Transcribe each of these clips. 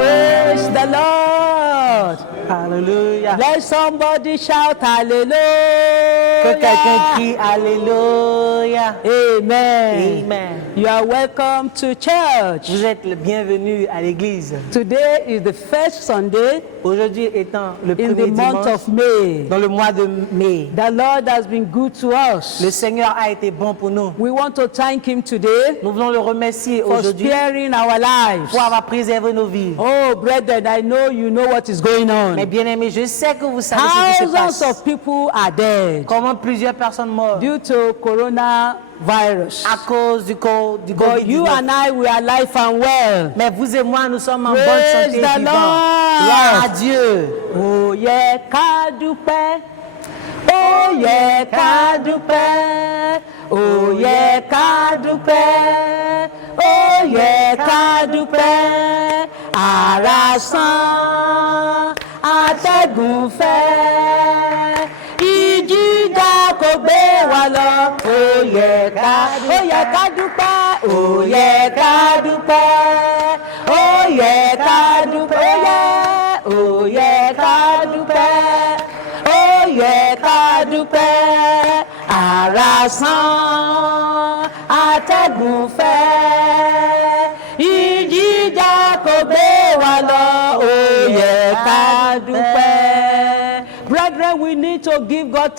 Praise the Lord. Alléluia. Let somebody shout Que hallelujah. quelqu'un crie Alléluia. Amen. Amen. You are welcome to church. Vous êtes le bienvenu à l'église. Today is the first Sunday Aujourd'hui étant le in premier the month dimanche of May. dans le mois de mai. The Lord has been good to us. Le Seigneur a été bon pour nous. We want to thank Him today Nous voulons le remercier for aujourd'hui sparing our lives. pour avoir préservé nos vies. Oh, brethren, I know you know what is going Mais on. bien aimés, je sais que vous savez ce qui se Thousands passe. of people are dead Comment plusieurs personnes meurent due to coronavirus. à cause du But you Covid-19. and I, we are alive and well. Mais vous et moi, nous sommes en bonne Praise santé the vivants. Lord. Gloire à Dieu. Oh yeah, ká dúpẹ́. Oh yeah, ká dúpẹ́. Oh yeah, ká dúpẹ́. Oh yeah, ká dúpẹ́. Ara sán, atẹ́gùn fẹ́. Ìjì jà kò gbé wa lọ. Oh yeah, ká dúpẹ́. Oh yeah, ká dúpẹ́. Oh yeah, ká dúpẹ́. Oh yeah, ká dúpẹ́. Oh yeah, ká dúpẹ́. Ara sán, atẹ́gùn fẹ́. Ìjì jà kò gbé wa lọ. Oh yeah, ká dúpẹ́. Brethren, we need to give God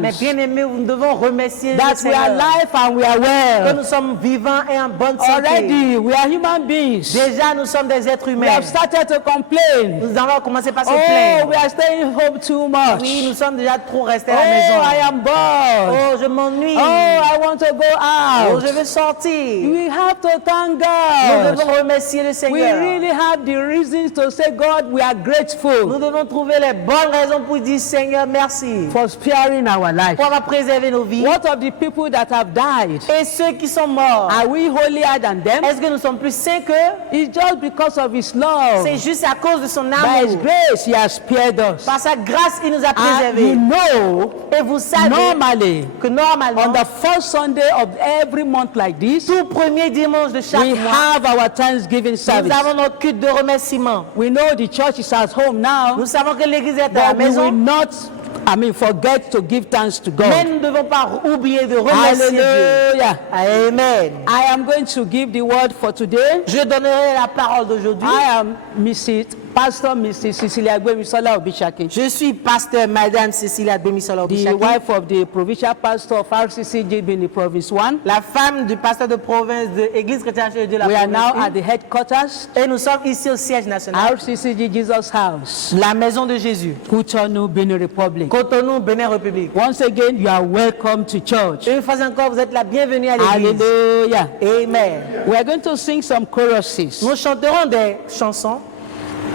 Mais thanks bien aimés, nous devons remercier le that we are Seigneur. alive and we are Que well. nous sommes vivants et en bonne santé. Already, we are human beings. Déjà, nous sommes des êtres We humains. have started to complain. Nous avons commencé par se Oh, plaindre. we are staying home too much. Oui, nous sommes déjà trop restés Oh, à la maison. I am bored. Oh, je m'ennuie. Oh, I want to go Oh, out. je veux sortir. We have to thank Nous God. devons remercier le We Seigneur. really have the reasons to say, God, we are Nous grateful devons trouver les bonnes raisons pour dire Seigneur, merci. for sparing our life. Pour avoir préservé nos vies. What of the people that have died? Et ceux qui sont morts, Are we holier than them? est-ce que nous sommes plus saints qu'eux? It's just because of His love. C'est juste à cause de son By His amour. grace, He has spared us. Par sa grâce, il nous a And préservés. you know, Et vous savez normally, que normalement, on the first Sunday of every month like this, tout premier dimanche de chaque we mois, have our Thanksgiving nous service. avons notre culte de remerciement. We know the church is at home now, Nous savons que l'église est à la but we will maison, not, forget to give thanks to mais God. nous ne devons pas oublier de remercier Dieu. Hallelujah. Amen. I am going to give the word for today. Je donnerai la parole d'aujourd'hui. I am Mrs. Cecilia Gbemisola Obishaki, Je suis pasteur Madame Cécilia Bemisola the Obishaki, wife of the provincial pastor of RCCG in the province 1. la femme du pasteur de province de l'Église chrétienne de la We are now province at the headquarters, 1. Et nous sommes ici au siège national, RCCG Jesus House, la maison de Jésus, Cotonou, Benin Republic. Cotonou, Bénin République. Once again, you are welcome to church. Une fois encore, vous êtes la bienvenue à l'église. Hallelujah. Amen. We are going to sing some choruses. Nous chanterons des chansons.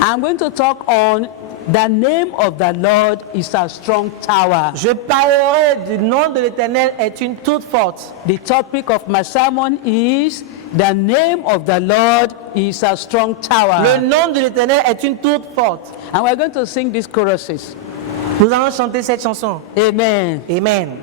I'm going to talk on the name of the Lord is a strong tower. Je parlerai du nom de l'Éternel est une toute forte. The topic of my sermon is the name of the Lord is a strong Le tower. nom de l'Éternel est une toute forte. And we're going to sing these choruses. Nous allons chanter cette chanson. Amen. Amen.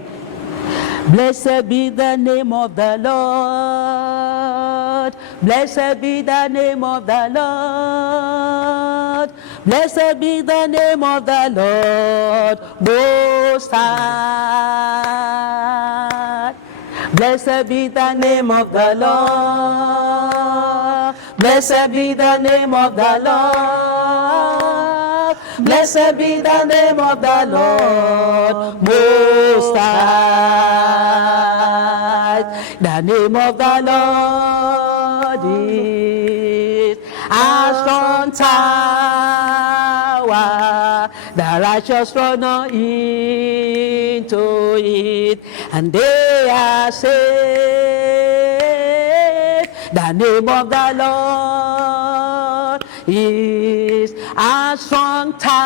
Blessed be the name of the Lord. Blessed be the name of the Lord. Blessed be the name of the Lord Most High. Blessed be the name of the Lord. Blessed be the name of the Lord. Blessed be the name of the Lord Most High. The name of the Lord is a strong tower. The righteous run into it, and they are saved. The name of the Lord is a strong tower.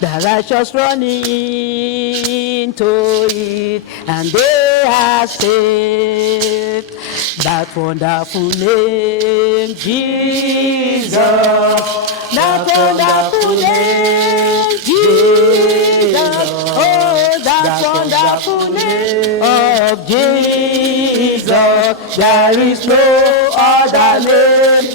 The righteous run into it, and they are saved. That wonderful name, Jesus. That wonderful name, Jesus. Oh, that wonderful name of Jesus. There is no other name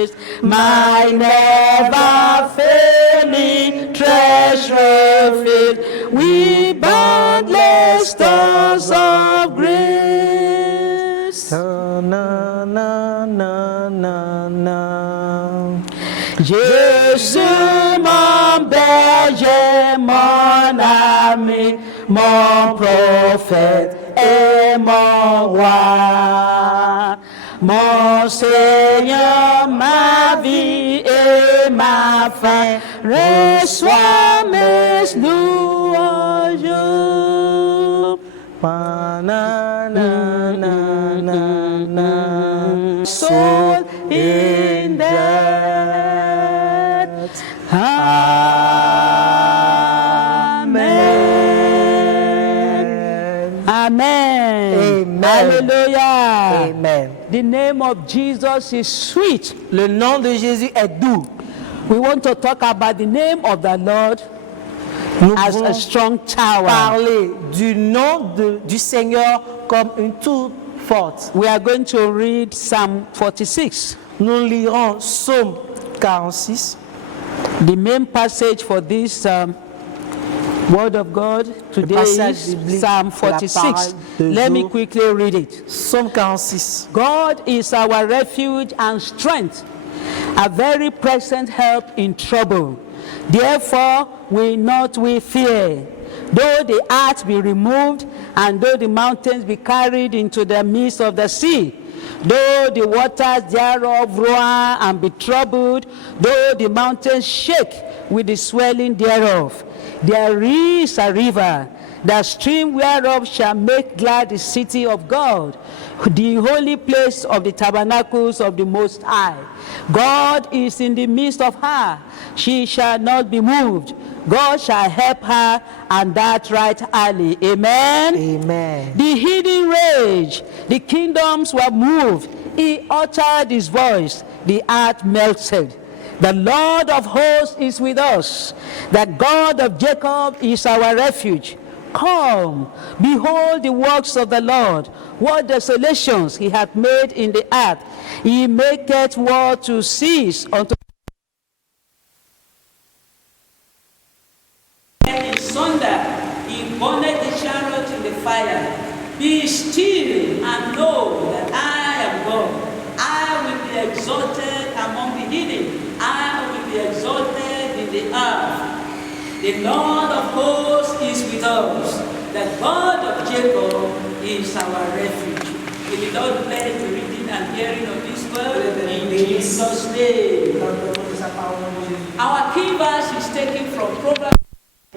praise, my never failing treasure filled with boundless stores of grace. Na, na, na, na, na. Jésus, mon berger, mon ami, mon prophète et mon roi. Mon Seigneur, ma vie et ma fin, reçois mes louanges. Na, na, na, na, na. Soul in death. Amen. Amen. Amen. Hallelujah. Amen. The name of Jesus is sweet. Le nom de Jésus est doux. We want to talk about the name of the Lord Nous as a voulons strong tower. parler du nom du Seigneur comme une tour forte. We are going to read Psalm 46. Nous lirons Psaume 46. The main passage for this word of God today passage is biblique Psalm de la 46. parole de Let me jour. quickly read it. Psaume 46. God is our refuge and strength, a very present help in trouble. Therefore will not we fear, though the earth be removed, and though the mountains be carried into the midst of the sea, though the waters thereof roar and be troubled, though the mountains shake with the swelling thereof. There is a river, the stream whereof shall make glad the city of God, the holy place of the tabernacles of the Most High. God is in the midst of her, she shall not be moved. God shall help her, and that right early. Amen. Amen. The hidden rage, the kingdoms were moved. He uttered his voice, the earth melted. The Lord of hosts is with us. The God of Jacob is our refuge. Come, behold the works of the Lord, what desolations he hath made in the earth. He maketh war to cease unto in sunder, he burneth the chariot in the fire. Be still and know that I am God. I will be exalted among the heathen. I will be exalted in the earth. The Lord of hosts is with us. The God of Jacob is our refuge. May the Lord bless the reading and hearing of this word in Jesus' name. Our key verse is taken from Proverbs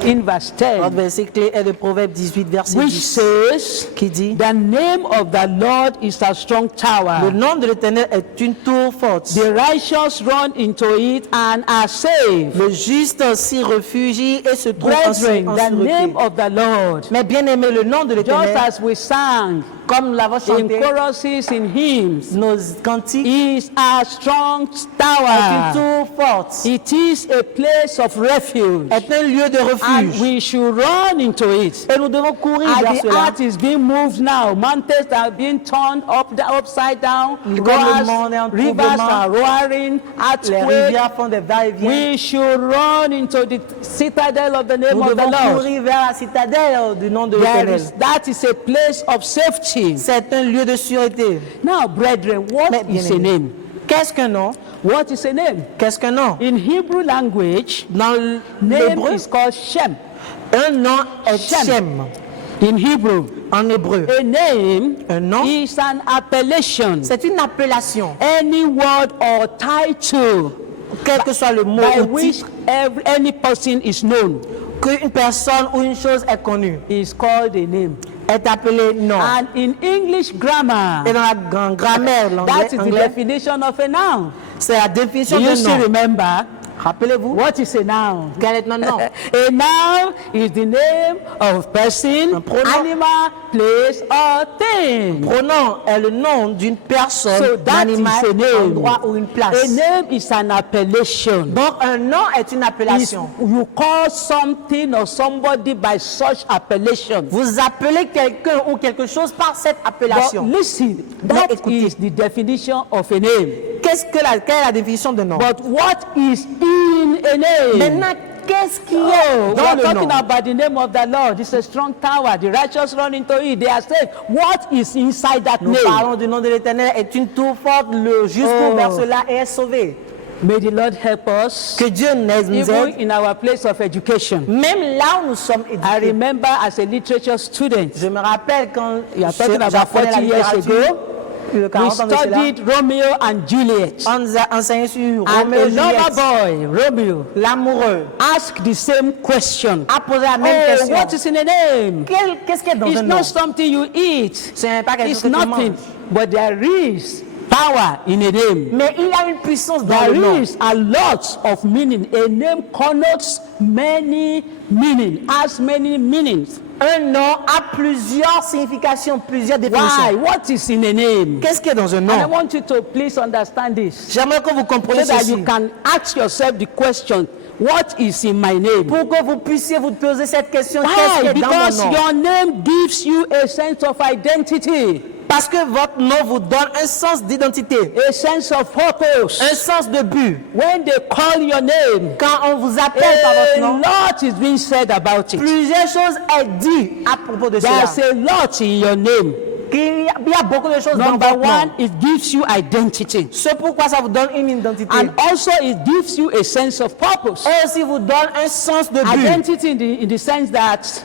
in verse Notre 10, verset clé est de Proverbe 18, verset which 10, says, qui dit: the name of the Lord is a strong Le tower. nom de l'Éternel est une tour forte. The righteous run into it and are saved. Le juste s'y réfugie et se trouve en Brethren, the sûreté. name of the Lord, Mais bien aimé, le nom de just l'Éternel, as we sang comme nous l'avons in chanté, choruses, in hymns, nos cantiques, is a strong est une tower. tour forte, It is a place of refuge, est un lieu de and refuge. we should run into it. Et nous devons courir vers As the cela. earth is being moved now, mountains are being turned upside down, Comme le roars, monde est en rivers troublement, are roaring, Les earthquakes. rivières font des va-et-vient. We should run into the citadel of the name Nous of the devons Lord. courir vers la citadelle du nom de l'Éternel. That is a place of safety. C'est un lieu de sûreté. Now, brethren, what Mais is a bien-aimé, name? qu'est-ce qu'un nom? What is a name? Qu'est-ce qu'un nom? In Hebrew language, Dans name l'hébreu, is called Shem. un nom est Shem. Shem. In Hebrew, En hébreu, a name un nom, is an appellation, c'est une appellation. any word or title Quel que soit le mot by ou which titre, any person is known qu'une personne ou une chose est connue, is called a name. est appelé nom. And in English grammar, Et dans la grammaire that is the anglais, definition of a noun. c'est la définition Do you d'un still nom. remember? Rappelez-vous, What is a noun? quel est notre nom? A noun is the name of person, Un pronom. animal, place, or thing. Pronom est le nom d'une personne, So d'un that animal, is a name. endroit ou une A place. name is an appellation. Donc un nom est une Is appellation. you call something or somebody by such appellation. Vous appelez quelqu'un ou quelque chose par cette But appellation. listen, Mais that écoutez. is the definition of a name. quelle est la définition de nom? But what is in a name? Maintenant, qu'est-ce qui Oh, est we dans are le talking nom? about the name of the Lord. It's a strong tower. The righteous run into it. They are saved. What is inside that Nous name? parlons du nom de l'Éternel, est une tour forte, le juste Oh. vers cela et est sauvé. May the Lord help us. Que Dieu nous Even aide, in our place of education. même là où nous sommes I éduqués. remember as a literature student, Je me rappelle quand you are talking about j'apprenais 40 la years littérature, ago, plus de we 40 ans de cela, studied Romeo and Juliet. on nous a enseigné sur And Roméo a et lover Juliette. boy, Romeo, L'amoureux asked the same question. a posé la même Oh, question. what is in a name? Qu'est-ce qu'il y a dans It's un nom? not something you eat. Ce n'est pas quelque It's chose que tu nothing. manges. But there is power in a name. Mais il y a une puissance dans le nom. There is a lot of meaning. A name connotes many meaning, has many meanings. Un nom a plusieurs significations, plusieurs Why? définitions. What is in a name? Qu'est-ce qu'il y a dans un And I nom? want you to please understand this, J'aimerais que vous compreniez so that ceci. you can ask yourself the question, what is in my name? Pour que vous puissiez vous poser cette question, qu'est-ce qui Why? est dans Because mon nom? your name gives you a sense of identity, Parce que votre nom vous donne un sens d'identité, a sense of purpose. un sens de but. When they call your name, Quand on vous appelle par votre a nom, lot is being said about it. plusieurs choses sont dites à propos de cela. There's a lot in your name. Il y a beaucoup de choses dans Number votre one, nom. it gives you identity. C'est pourquoi ça vous donne une identité. And also it gives you a sense of purpose. Et aussi vous donne un sens de but. Identity in the sense that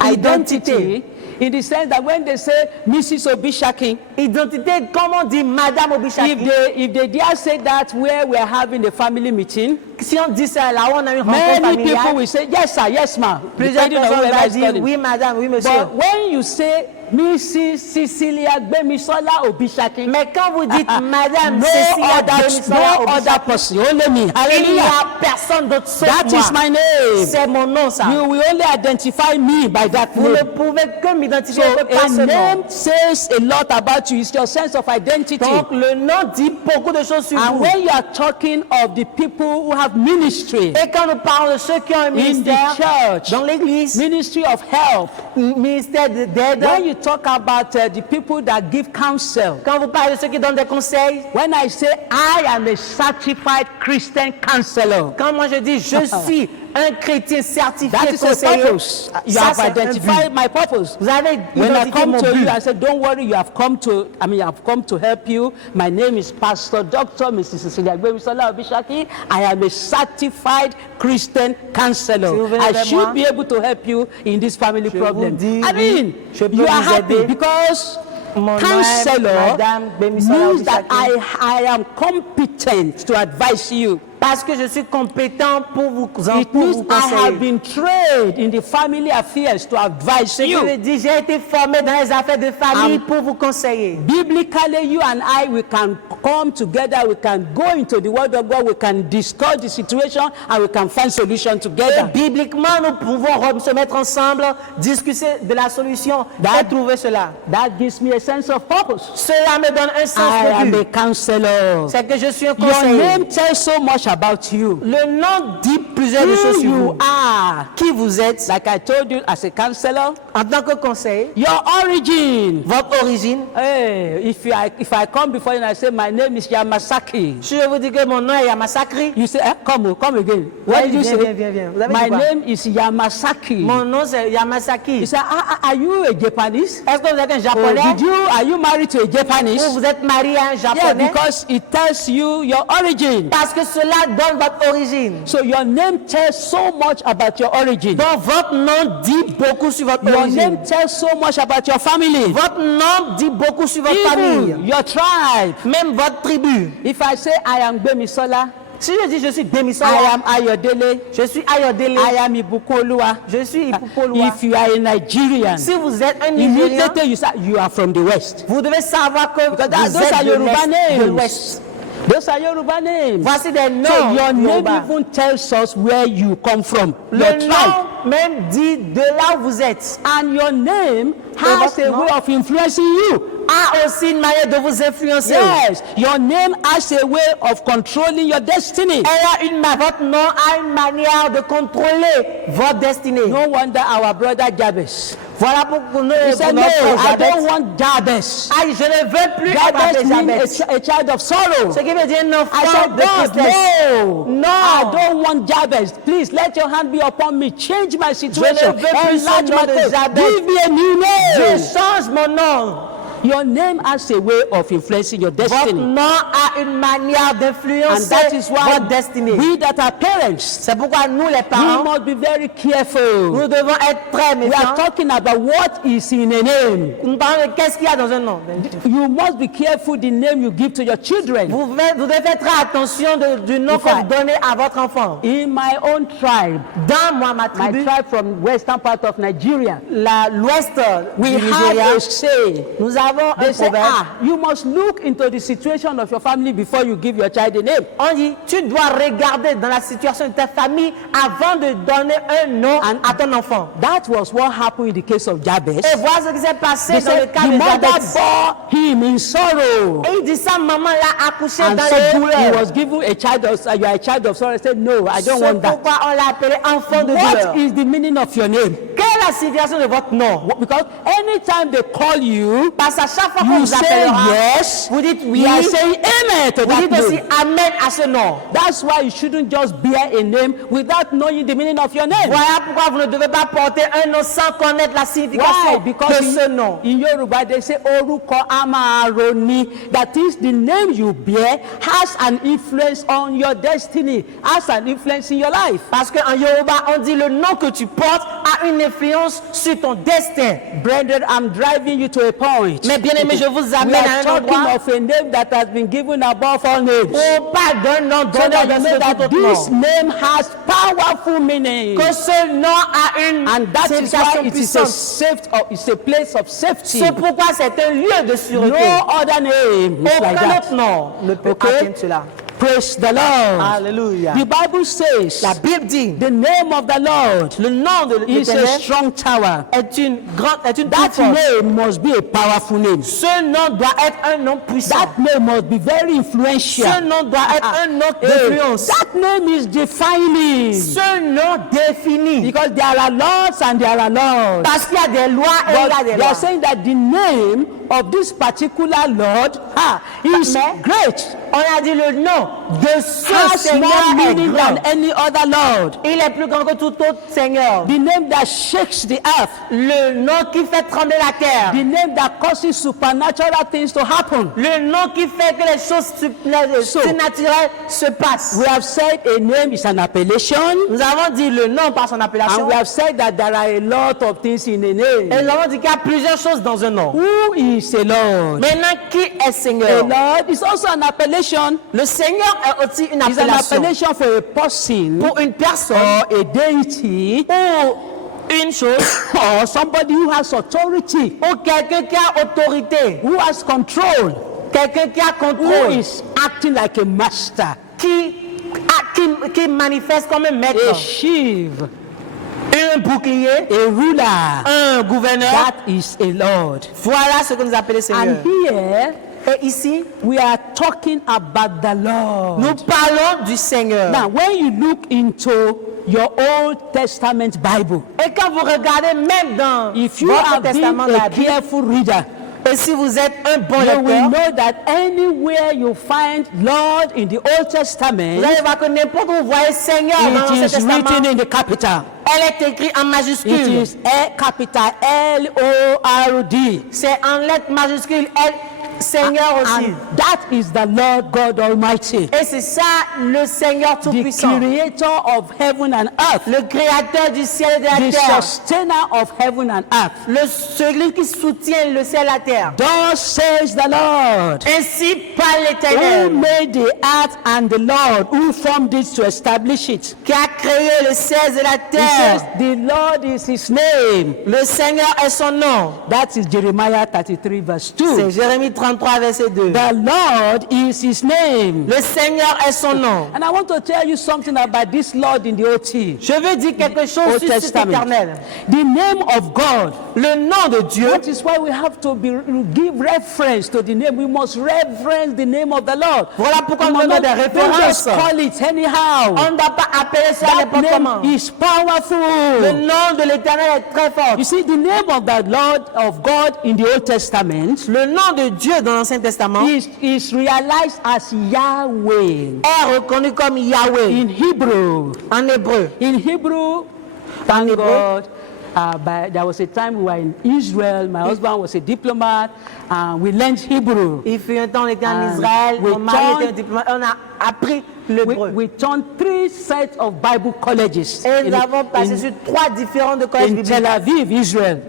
identity in the sense that when they say Mrs. Obishaki, Identité, comme on dit Madame Obishaki. if they dare say that where we are having a family meeting, Si on dit ça là, on a une rencontre many people familiale. will say yes sir, yes ma. Plusieurs Depending on personnes whoever vont is dire calling. oui madame, oui monsieur. But when you say Mrs. Cecilia Gbemisola Obishaki, Mais quand vous dites madame no Cécilia Gbemisola no other Obishaki, person, only me. il n'y Hallelujah. a personne d'autre sauf That moi. is my name. C'est mon nom ça. You will only identify me by that Vous ne name. pouvez que m'identifier So par a ce nom. name says a lot about you. It's your sense of identity. Donc le nom dit beaucoup de choses sur And vous. when you are talking of the people who have ministry, Et quand nous parlons de ceux qui ont un in the ministère church, dans l'église, ministry of help, ministère d'aide, when you talk about the people that give counsel, quand vous parlez de ceux qui donnent des conseils, when I say I am a certified Christian counselor, quand moi je dis je suis un chrétien certifié that is a conseiller, purpose. You ça have c'est un identified but. my purpose. Vous avez When I identifié come mon to but. you, I said, don't worry, you have come to, I've come to help you. My name is Pastor Dr. Mrs. Cecilia Gbemisola Obishaki. I am a certified Christian counselor. Si vous venez I vers should moi, be able to help you in this family je problem. vous dis, I mean, je peux you are vous happy aider. because Mon nom est counselor Madame Gbemisola means that Obishaki. I am competent to advise you. Parce que je suis compétent pour vous It means I have conseiller. been trained in the family affairs to advise Ce qui you. veut dire j'ai été formé dans les affaires de famille Am- pour vous conseiller. Biblically, you and I, we can come together, we can go into the Word of God, we can discuss the situation, and we can find solution Et together. bibliquement, nous pouvons se mettre ensemble, discuter de la solution et trouver cela. That gives me a sense of purpose. Cela me donne un sens I am de a but. counselor. C'est que je suis un Your conseiller. name tells so much about you. Le nom dit plusieurs de choses Who sur you vous. are. Qui vous êtes Like I told you, as a counselor, en tant que conseiller, your origin. votre origine. Hey, if I come before you and I say my name is Yamasaki, Si je vous dis que mon nom est Yamasakri, you say, come again. What did you say? viens. Vous avez My dit quoi? name is Yamasaki. Mon nom c'est Yamasaki. You say, are you a Japanese? Est-ce que vous êtes un Or japonais are you married to a Japanese? ou vous êtes marié à un Yeah, japonais? because it tells you your origin. Parce que cela donne votre origine. So your name tells so much about your origin. Donc votre nom dit beaucoup sur votre Your origine. name tells so much about your family. Votre nom dit beaucoup sur votre famille. Even your tribe. Même votre tribu. If I say I am Gbemisola, Si je dis je suis I Gbemisola, am Ayodele, je suis Ayodele, I am Ibukoluwa. je suis Ipupolwa. If you are a Nigerian, Si vous êtes un Nigérien, immediately you say you are from the West. vous devez savoir que Because vous those êtes are de Yoruba l'Est, de names. l'Ouest. Those are Yoruba names. Voici des noms So your name Yoruba. even tells us where you come from, your Le tribe. nom même dit de là où vous êtes. And your name has votre a nom way of influencing you. A aussi une manière de vous influencer. Yes, your name has a way of controlling your destiny. Votre nom a une manière de contrôler votre destinée. No wonder our brother Jabez, Voilà pour nous. He said, no, I don't want Jabez. Ah, je ne veux plus être Jabez appelé means Jabez. a child of sorrow. Ce qui veut dire un I enfant said, de God, tristesse. no, No. I don't want Jabez. Please let your hand be upon me. Change my situation. veux plus Enlarge ce nom my de case. Jabez. Give me a new Je name. change mon nom. Your name has a way of influencing your Votre destiny. nom a une manière And d'influencer that is why votre destinée. we that are parents, C'est pourquoi nous, les we parents, must be very careful. nous devons être très We are méfiants. talking about what is in a name. Nous parlons de qu'est-ce qu'il y a dans un nom. You must be careful the name you give to your children. Vous devez faire très attention du nom que vous donnez à votre enfant. In my own tribe, Dans moi, ma my tribu, tribe from western part of Nigeria, l'ouest we du Nigeria, have a say. nous avons un They say, proverbe. you must look into the situation of your family before you give your child a name. On dit, tu dois regarder dans la situation de ta famille avant de donner un nom à ton enfant. That was what happened in the case of Jabez. Et voilà ce qui s'est passé They dans le said, cas the de mother Jabez. bore him in sorrow. Et il dit ça, maman l'a accouché And dans so les he douleurs. was given a child of, you are a child of sorrow. I said, no, I don't C'est want that. pourquoi on l'a appelé enfant de douleur. What is the meaning of your name? Quelle est la signification de votre nom? Because anytime they call you, Parce qu'à chaque fois qu'on you vous say appellera, yes, vous dites oui, you are saying amen to vous that dites aussi name. amen à ce nom. That's why you shouldn't just bear a name without knowing the meaning of your name. Voilà pourquoi vous ne devez pas porter un nom sans connaître la Why? signification Because de ce nom. in Yoruba they say Oruko Amaroni. That is, the name you bear has an influence on your destiny, has an influence in your life. Parce qu'en Yoruba, on dit le nom que tu portes a une influence sur ton destin. Brethren, I'm driving you to a point. Mais bien aimé, je vous We amène are à un talking endroit of a name that has been given above all names. où on parle d'un nom So donné that you au-dessus know de that tout autre this nom. name has powerful meaning. Que ce nom a une And that is why signification it is a puissante. safe, it's a place of safety. C'est pourquoi c'est un lieu de No sûreté. other name is like Aucun that. autre nom ne peut Okay. atteindre cela. Praise the Lord. Alléluia. The Bible says La Bible dit, the name of the Lord le nom de is a l'Éternel strong tower. est une That toute force. name must be a powerful name. Ce nom doit être un nom puissant. That name must be very influential. Ce nom doit être un nom Hey, d'influence. that name is defining. Ce nom définit. Because there are laws and there are laws. Parce qu'il y a des lois et il y a But des they are lois. saying that the name of this particular Lord is Mais- great. On a dit le nom de ce Has Seigneur more est meaning grand. than any other Lord. Il est plus grand que tout autre Seigneur. The name that shakes the earth. Le nom qui fait trembler la terre. The name that causes supernatural things to happen. Le nom qui fait que les choses surnaturelles se passent. We have said a name is an appellation, Nous avons dit le nom par son appellation. and we have said that there are a lot of things in a Et name. nous avons dit qu'il y a plusieurs choses dans un nom. Who is a Lord? Maintenant, qui est A Seigneur? Lord is also an appellation. Le Seigneur est aussi une It's an appellation appellation for a person pour une personne or a deity ou une chose or somebody who has authority, ou quelqu'un qui a autorité, who has control, quelqu'un qui a who contrôle, is acting like a master, qui manifeste comme un a maître, chief, un bouclier, a ruler. un gouverneur. That is a Lord. Voilà ce que nous appelons Seigneur. And here Et ici, we are talking about the Lord. nous parlons du Seigneur. Now, when you look into your Old Testament Bible, Et quand vous regardez même dans if you votre have been testament, la a Bible, careful reader, et si vous êtes un bon you will lecteur, know that anywhere you find Lord in the Old vous Testament, allez voir que n'importe où vous voyez Seigneur dans it l'Ancien is written Testament, in the capital. elle est écrite en It majuscule. is a capital L-O-R-D. C'est en lettres majuscules, elle, Seigneur aussi. And that is the Lord God Almighty, Et c'est ça le Seigneur the Tout-Puissant, creator of heaven and earth, le créateur du ciel et de la the terre, sustainer of heaven and earth. celui qui soutient le ciel et la terre. Thus says the Lord, Ainsi parle who l'Éternel, made the earth and the Lord who formed it to establish it. qui a créé le ciel et la He says, terre. the Lord is his name. Le Seigneur est son nom. That is Jeremiah 33 verse C'est 2. Jérémie 33, 33, verset 2. The Lord is his name. Le Seigneur est son nom. And I want to tell you something about this Lord in the OT. Je veux dire quelque chose Old sur cet Testament. éternel. The name of God. Le nom de Dieu. That is why we have to give reference to the name. We must reverence the name of the Lord. Voilà pourquoi We nous must donnons des not don't just références. call it anyhow. On ne doit pas appeler ça That n'importe comment. name is powerful. Le nom de l'éternel est très fort. You see, the name of the Lord of God in the Old Testament Le nom de Dieu dans l'Ancien Testament is realized as Yahweh. est reconnu comme Yahweh In Hebrew, en hébreu. in Hebrew, En thank hébreu. God, there was a time we were in Israel. My husband was a diplomat, and we learned Hebrew. Il fut un temps, on était en And Israël, we mon mari turned- était un diplomate, on a appris l'hébreu. We turned 3 sets of Bible colleges Et nous in, avons passé sur 3 différents de collèges in Tel bibliques. Aviv, Israel.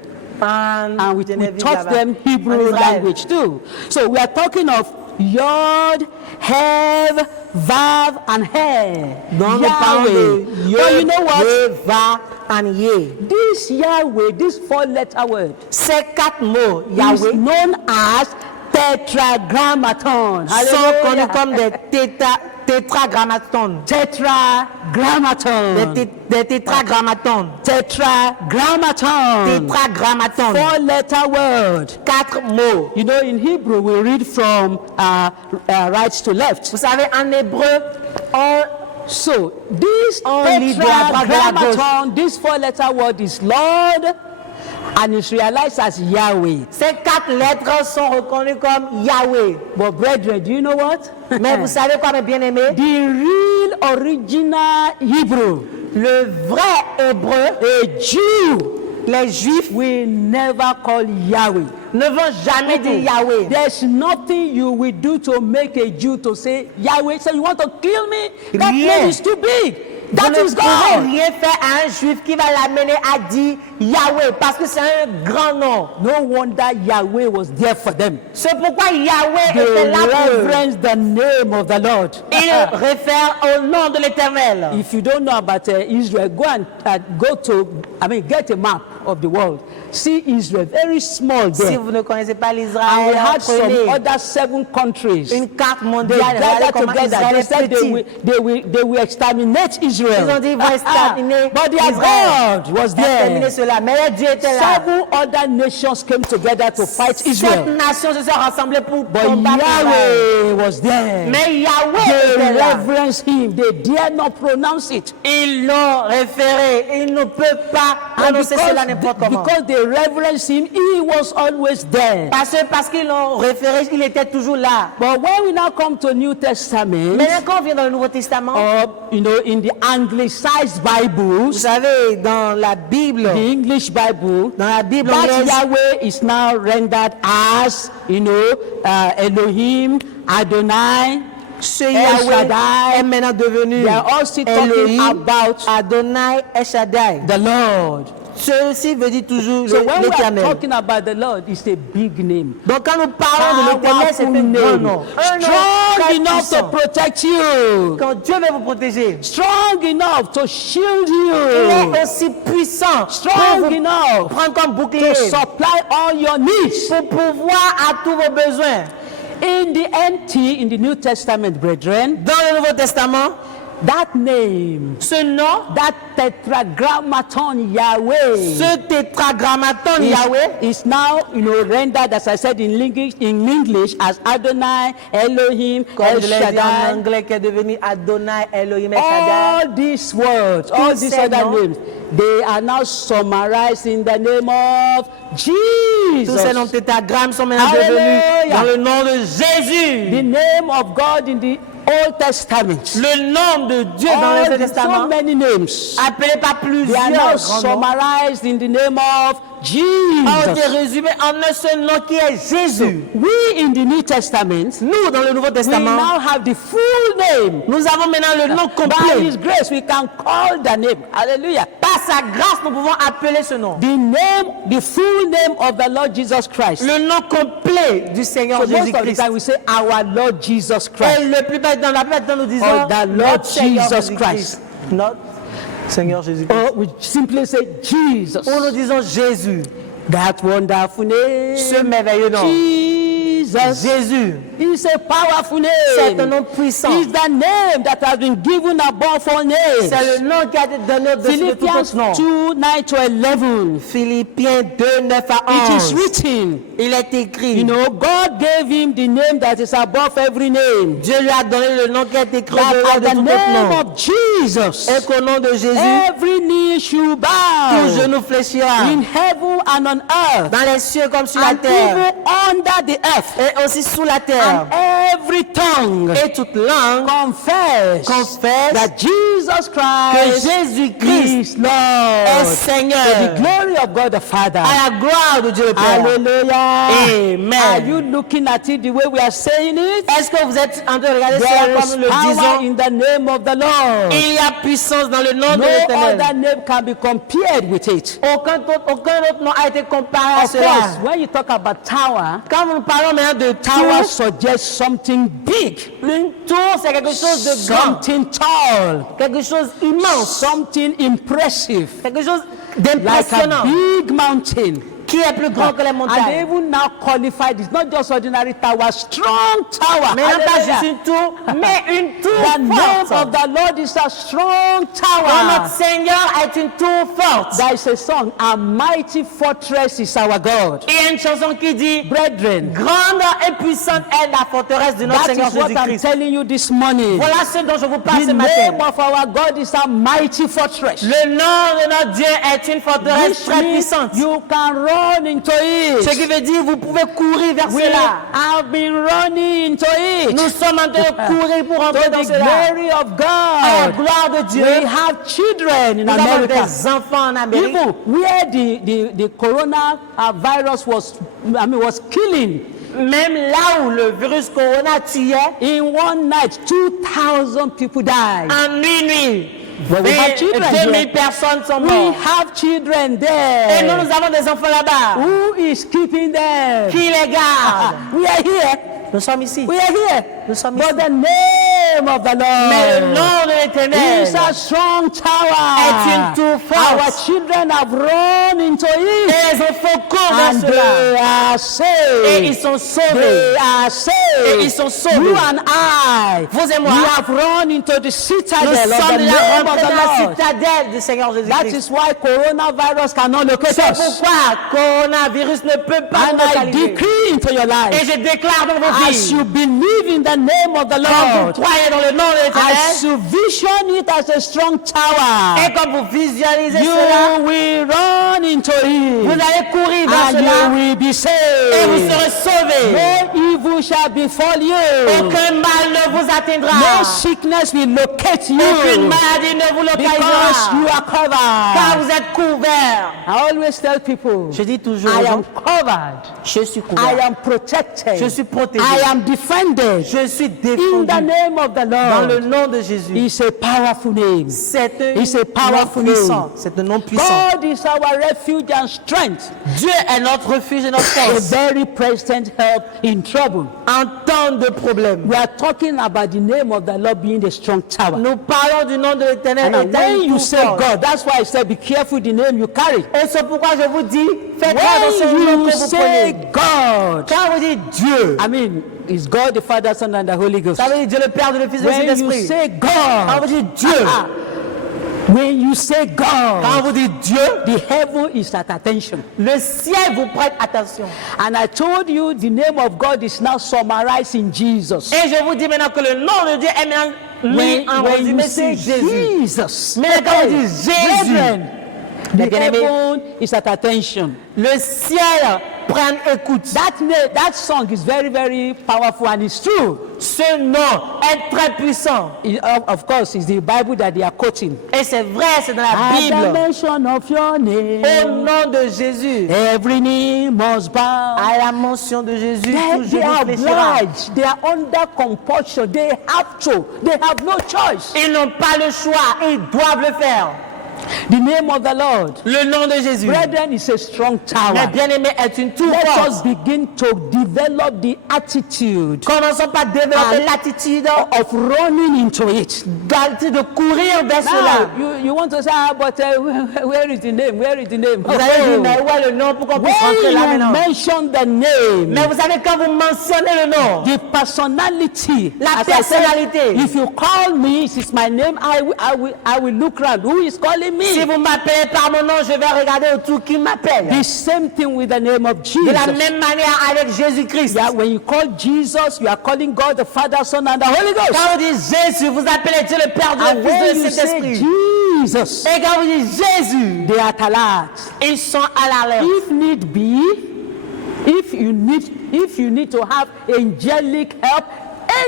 And we Geneviève taught là-bas, them en Hebrew Israël. language too. So we are talking of Yod, Hev, Vav, and He. Donc nous parlons de But you know what? Yod, Va, and Yeh. This Yahweh, this 4-letter word, Ces 4 mots, is Yahweh, known as Tetragrammaton. sont connus Hallelujah. comme des tétragrammatons. Tetragrammaton. Des tétragrammatons. Tetragrammaton. Tétragrammatons. 4-letter word. 4 mots. You know, in Hebrew, we read from right to left. Vous savez, en hébreu, on So, this On lit de la droite vers la gauche. Tetragrammaton, this 4-letter word is Lord, and it's realized as Yahweh. Ces 4 lettres sont reconnues comme Yahweh. But brethren, do you know what? Mais vous savez quoi, mes bien-aimés? The real original Hebrew, Le vrai hébreu, a Jew, les Juifs will never call Yahweh. ne vont jamais dire Yahweh. There's nothing you will do to make a Jew to say Yahweh. So you want to kill me? That Rien. name is too big. That Vous ne is pouvez God. rien faire à un Juif qui va l'amener à dire Yahweh parce que c'est un grand nom. No wonder Yahweh was there for them. C'est pourquoi Yahweh They était là pour eux. reverence the name of the Lord. Il réfère au nom de l'Éternel. If you don't know about Israel, go and get a map of the world. See Israel, very small Si there. vous ne connaissez pas And we l'Israël, had some prenez other 7 countries. une carte They mondiale. Regardez gathered comment together. Israël They est said petit. they will exterminate Israel. Ils ont dit ils vont exterminer But their Israël. God was Exterminer there. cela. Mais leur Dieu était là. 7 other nations came together to fight Cette Israel. nation se sont rassemblées pour But combattre Israël. Yahweh was there. Mais Yahweh They était là. reverence him. They dare not pronounce it. Ils l'ont référé. Ils ne peuvent pas And prononcer cela n'importe comment. because they reverence him, he was always there. Parce qu'ils l'ont référé, il était toujours là. But when we now come to New Testament, Maintenant, quand on vient dans le Nouveau Testament, in the Anglicized vous Bibles, savez, dans la Bible, the English Bible, dans la Bible that anglaise, Yahweh is now rendered as, Elohim, Adonai. ce El Yahweh Shaddai. est maintenant devenu They are also talking Elohim, about Adonai et Shaddai. the Lord. Ceci veut dire toujours So when we are l'Éternel. talking about the Lord, it's a big name. Donc quand nous parlons de l'Éternel, c'est un grand nom. Un nom Strong très enough to puissant. protect you. Quand Dieu veut vous protéger, Strong enough to shield il you. est aussi puissant Strong pour vous enough prendre comme bouclier, to supply all your needs. pour pouvoir à tous vos besoins. In the NT, in the New Testament, brethren, Dans le Nouveau Testament, that name, ce nom, that tetragrammaton Yahweh, ce tétragrammaton Yahweh, is now, rendered, as I said in English as Adonai, Elohim, comme El je l'ai dit en Shaddai. anglais, qui est devenu Adonai, Elohim et Shaddai. All these words, all Tous these ces other noms, names, they are now summarized in the name of Tous ces noms Jesus. tétragrammes sont maintenant Hallelujah. devenus dans le nom de Jésus. The name of God in the Old Testament. Le nom de Dieu dans All l'Ancien the, so Testament, many names. appelé par They are plusieurs now grands noms, summarized in the name of a été Jesus. résumé en un seul nom qui est Jésus. We in the New Testament, Nous, dans le Nouveau we Testament, now have the full name. nous avons maintenant le nom By complet. His grace, we can call the name. Hallelujah. Par sa grâce, nous pouvons appeler ce nom. The name, the full name of the Lord Jesus Christ. Le nom complet du Seigneur So most of the Jésus-Christ. time we say our Lord Jesus Et Christ. le plus belle dans la plupart du temps, nous disons Oh, the Lord notre Seigneur Jesus Jésus-Christ. Notre Seigneur Jésus-Christ. Or we simply say Jesus. Ou nous disons Jésus. That wonderful name. Ce merveilleux nom. Jesus. Jesus Jésus, is a powerful c'est un name. nom puissant. It's the name that has been given above all names. C'est le nom qui a été donné au-dessus de tout Philippians autre nom. 2, 9 to 11. Philippiens 2, 9 à It is 11. written, Il est écrit. you know, God gave him the name that is above every name. Dieu lui a donné le nom qui est écrit That au-delà at de the tout autre name nom. of Jesus, Et qu'au nom de Jésus, every knee should tout bow genou fléchira. in heaven and on earth, Dans les cieux comme sur la and terre. even under the earth, Et aussi sous la terre. and every tongue Et toute langue confess confesse that Jesus que Christ Jésus-Christ is Lord. est To the Seigneur. glory of God the Father. À la gloire de Dieu le Père. Hallelujah. Amen. Are you looking at it the way we are saying it? Est-ce que vous êtes en train de regarder cela There comme is nous le power disons? in the name of the Lord. Il y a puissance dans le nom de No l'Éternel. other name can be compared with it. Aucun autre nom a été comparé à Of course, cela. when you talk about tower, Quand nous parlons maintenant de tower tour, suggests something big, une tour c'est quelque chose de grand, something tall, quelque chose immense, something impressive, quelque chose like a d'impressionnant, big mountain. qui est plus grand que les And they montagnes. even now qualified, it's not just ordinary tower, strong tower. Mais non pas Hallelujah. juste une tour, mais une tour The name of forte. the Lord is a strong Car notre tower. Seigneur est une tour forte. There is a song, a mighty fortress is our God. Il y a une chanson qui dit Brethren, grande et puissante est la forteresse de notre that Seigneur is what I'm Jésus-Christ. telling you this morning. Voilà ce dont je vous parle The ce name matin. of our God is a mighty fortress. Le nom de notre Dieu est une forteresse Which très means puissante. you can run into Ce it. qui veut dire vous pouvez courir vers We cela. have been running into it. Nous sommes en train de courir pour entrer To dans the cela. glory of À la God. gloire de Dieu, We have children in nous avons America. des enfants en Amérique. Even where the corona virus was killing, Même là où le virus corona tuait, in one night, 2,000 people died. en minuit, But we have children 2000 here. personnes sont We mortes. have children Et nous, there. nous avons des enfants là-bas. Who is keeping them? Qui les garde? We are here. Nous sommes ici. We are here. Nous sommes But ici. the name of the Mais le Lord nom de l'Éternel is a strong tower. est une tour forte. Our children have run into Et it. les enfants courent vers And cela. they are Et ils saved. sont sauvés. They are saved. Et ils sont sauvés. You and I, Vous et moi, we have run into the nous citadel of the sommes name là of rentrés dans the la Lord. citadelle du Seigneur That Jésus-Christ. is why coronavirus cannot locate C'est us. pourquoi coronavirus ne peut pas And nous I localiser. decree into your Et life, je déclare dans vos as vies, you believe in the name of the quand vous Lord, croyez dans le nom de l'Éternel, as you vision it as a strong tower, et quand vous visualisez cela, you will run into vous it, allez courir vers and cela you will be et vous saved. serez sauvés. No evil shall befall you. Aucun mal ne vous atteindra. No sickness will locate you, Aucune maladie ne vous because localisera. you are Car covered. vous êtes couverts. I always tell people, Je dis toujours, I aux gens, am covered. je suis I couvert. am protected. Je suis protégé. I am defended. Je suis In défendu the name of the dans le Lord. nom de Jésus. It's a powerful name. C'est It's a un nom powerful puissant. name. C'est un nom puissant. God is our refuge and strength, Dieu est notre refuge et notre a force very present help in trouble. en temps de problème. We are talking about the name of the Lord being a strong tower. Nous parlons du nom de l'Éternel And étant when une you tour say forte. God, that's why I said be careful the name you carry. Et c'est pourquoi je vous dis, faites attention au nom When you que vous say prenez. God, Quand vous dites Dieu, I mean, is God the Father, Son, and the Holy Ghost? ça veut dire Dieu le Père, Dieu le Fils et le When you Saint-Esprit. say Quand God, vous dites Dieu, when you say quand God, vous dites Dieu, the heaven is at attention. le ciel vous prête attention. And I told you the name of God is now summarized in Jesus. Et je vous dis maintenant que le nom de Dieu est maintenant mis en When you résumé say sur Jésus. Jesus, Mais quand on dit Jésus, brethren, les the bien-aimés, heaven is at attention. le ciel prend écoute. That song is very, very powerful and it's true. Ce nom est très puissant. Of course, it's the Bible that they are quoting. Et c'est vrai, c'est dans la At the Bible. mention of your Au name, nom de Jésus, every knee must bow. à la mention de Jésus, tout They genou are fléchira. obliged. They are under compulsion. They have to. They have no choice. Ils n'ont pas le choix, ils doivent le faire. The name of the Lord. Le nom de Jésus. Brethren, is a strong Mes tower. bien-aimés, est une tour Let forte. us begin to develop the attitude Commençons par développer And- l'attitude of running into it. de courir vers cela. Now, you want to say, but where is the name? Where is the name? Vous allez dire, mais où est le nom pour qu'on puisse When rentrer là you maintenant? mention the name, Mais vous savez, quand vous mentionnez le nom, the personality, La as I said, personnalité. if you call me, this is my name, I will look around. Who is calling si me? vous m'appelez par mon nom, je vais regarder autour qui m'appelle. The same thing with the name of De la Jesus. même manière avec Jésus-Christ. Yeah, when you call Jesus, you are calling God the Father, Son, and the Holy Ghost. Quand vous dites Jésus, vous appelez Dieu le Père, Dieu And le when Fils, you Dieu le say Saint-Esprit. Jesus, Et quand vous dites Jésus, they are alert. ils sont à l'alerte. If need be, if you need to have angelic help,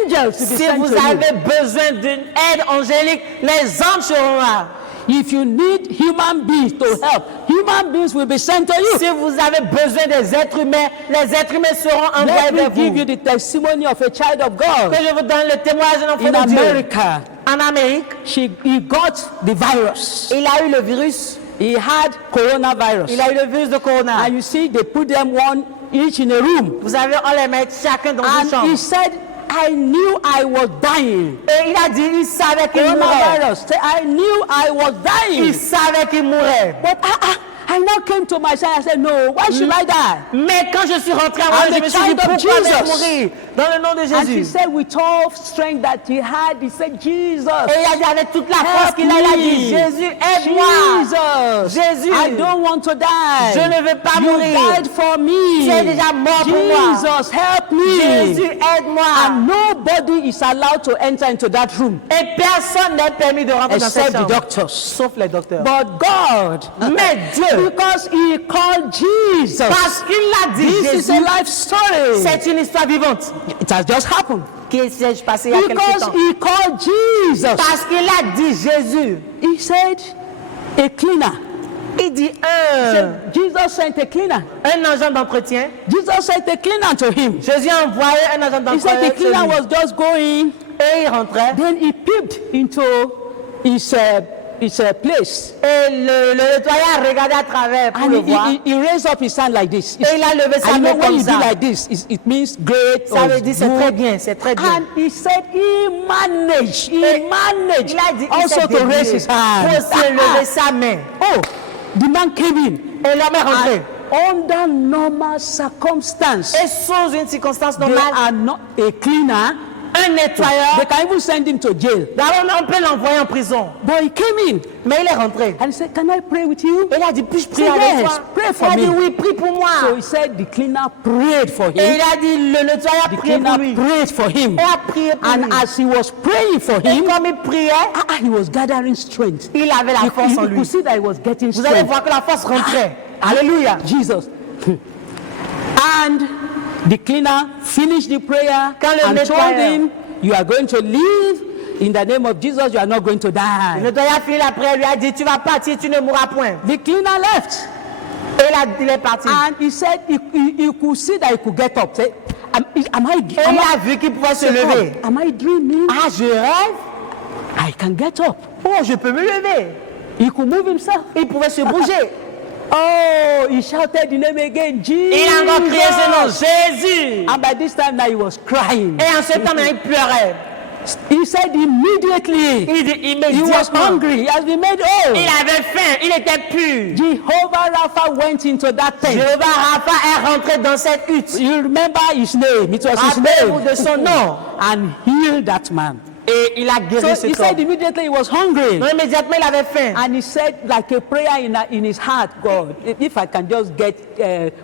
angels will be Si sent vous to you. avez besoin d'une aide angélique, les anges seront là. If you need human beings to help, human beings will be sent to you. Si vous avez besoin des êtres humains, les êtres humains seront Let envoyés me vers give vous. you the testimony of a child of God. Que je vous donne le témoignage d'un enfant In de Dieu. America, En Amérique, he got the virus. il a eu le virus. He had coronavirus. Il a eu le virus de corona. And you see, they put them one each in a room. Vous savez, on les met chacun dans une And he chambre. said, I knew I was dying. Et il a dit, il savait qu'il mourait. Coronavirus. Say, I knew I was dying. Il savait qu'il mourait. But I now came to myself. I said, no, why should I die? Mais quand je suis rentré à moi, I'm je the me suis dit, child of pourquoi vais-je Jesus. mourir? Dans le nom de And she Jésus. said, with all strength that he had, he said, Jesus, Et il a dit avec toute la force help qu'il a, il a dit, me. Jésus, aide-moi. Jesus, Jésus, I don't want to die. je ne veux pas You mourir. died for me. Tu es déjà mort pour moi. Jesus, help me. Jésus, aide-moi. And nobody is allowed to enter into that room Et personne n'est permis de rentrer dans cette except the chambre. doctors. Sauf les docteurs. But God, Mais Dieu, because he called Jesus, parce qu'il l'a dit, this is a Jésus, life story. c'est une histoire vivante It has just happened. qui s'est passée il y a quelque Because temps. he called Jesus, Parce qu'il a dit Jésus. he said, a cleaner. Il dit Jesus sent a cleaner. un agent d'entretien. Jesus sent a cleaner to him. Jésus a envoyé un agent He said the d'entretien. cleaner chez lui. was just going. Et il rentrait. Then he peeped into his place. Et le nettoyeur a regardé à travers pour And le voir. he raised up his hand like this. Et il a levé sa And you main know when comme you do ça. like this, it means great. Ça or veut dire c'est good. très bien, c'est très bien. And he said he managed. He Et managed il a dit, il also s'est to raise débrouillé his hand. pour aussi lever sa main. Oh, the man came in. Et l'homme est rentré. Under normal circumstance, Et sous une circonstance they normale, are not a cleaner. un nettoyeur, They can even send him to jail. d'abord on peut l'envoyer en prison. But he came in Mais il est rentré. and he said, "Can I pray with you?" Et il a dit, puis-je prier Say avec yes, toi? pray for Il a dit, me. oui, prie pour moi. So he said the cleaner prayed for Et him. il a dit, le nettoyeur The priait pour lui. cleaner prayed for him. Et a prié pour And lui. as he was praying for Et him, comme il priait, he was gathering strength. il avait la force en You could lui. see that he was getting Vous allez strength. voir que la force rentrait. Alléluia. Jesus. And the cleaner finished the prayer Quand le and told nettoyeur- him, "You are going to live in the name of Jesus. You are not going to Le die." nettoyeur a fini la prière, lui a dit, tu vas partir, tu ne mourras point. The cleaner left. Et il est parti. And he said he could see that he could get up. Say, am Et il a vu qu'il pouvait se lever. am I dreaming? Ah, je rêve. I can get up. Oh, je peux me lever. He could move himself. Il pouvait se bouger. Oh, he shouted the name again, Jesus. Il a encore crié ce nom, Jésus. And by this time now he was crying. Et en ce temps, il pleurait. He said immediately Il dit he was immédiatement. hungry. He has been made whole. Il avait faim, il était pur. Jehovah Rapha went into that tent. Jéhovah Rapha est rentré dans cette hutte. You remember his name. It was his Rappelez-vous name. de son nom. And healed that man. Et il a guéri So cet he said homme. immediately he was hungry. Donc immédiatement, il avait faim. And he said, like a prayer in his heart, God, if I can just get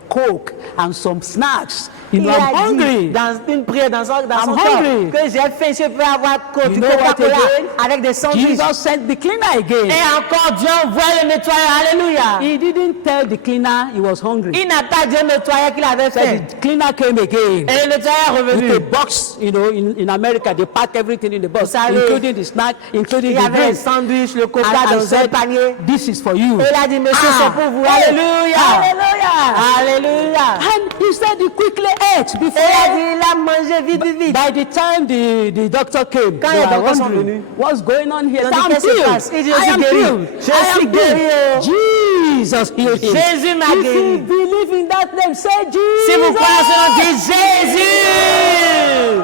Coke and some snacks, you Il know, I'm a dit hungry. dans une prière dans son I'm cœur hungry. que j'ai faim, je peux avoir You du know what Coca-Cola again? avec des sandwichs. Jesus sent the cleaner again. Et encore Dieu envoie le nettoyeur. Alléluia. He didn't tell the cleaner he was hungry. Il n'a pas dit au nettoyeur qu'il avait faim. The cleaner came again Et le nettoyeur est with a revenu. box, you know, in America, they pack everything in the box, savez, including the snack, including Il y the avait un drink. sandwich, le coca And dans un panier. this is for you. Et il a dit, monsieur, c'est pour vous. Hey, Alléluia. Hallelujah. Alléluia. And he said he quickly ate Et il a before. dit, il a mangé vite, vite, vite. By the time the doctor came, Quand they les were docteurs sont wondering, venus, what's going on here? ils ont dit, I'm qu'est-ce qui se passe? healed. Il dit, I je suis am guéri. healed. Je I suis am guéri. healed. Jesus healed him. Jésus m'a If guéri. you believe in that name, say Jesus. Si vous croyez en ce nom, dites Jésus.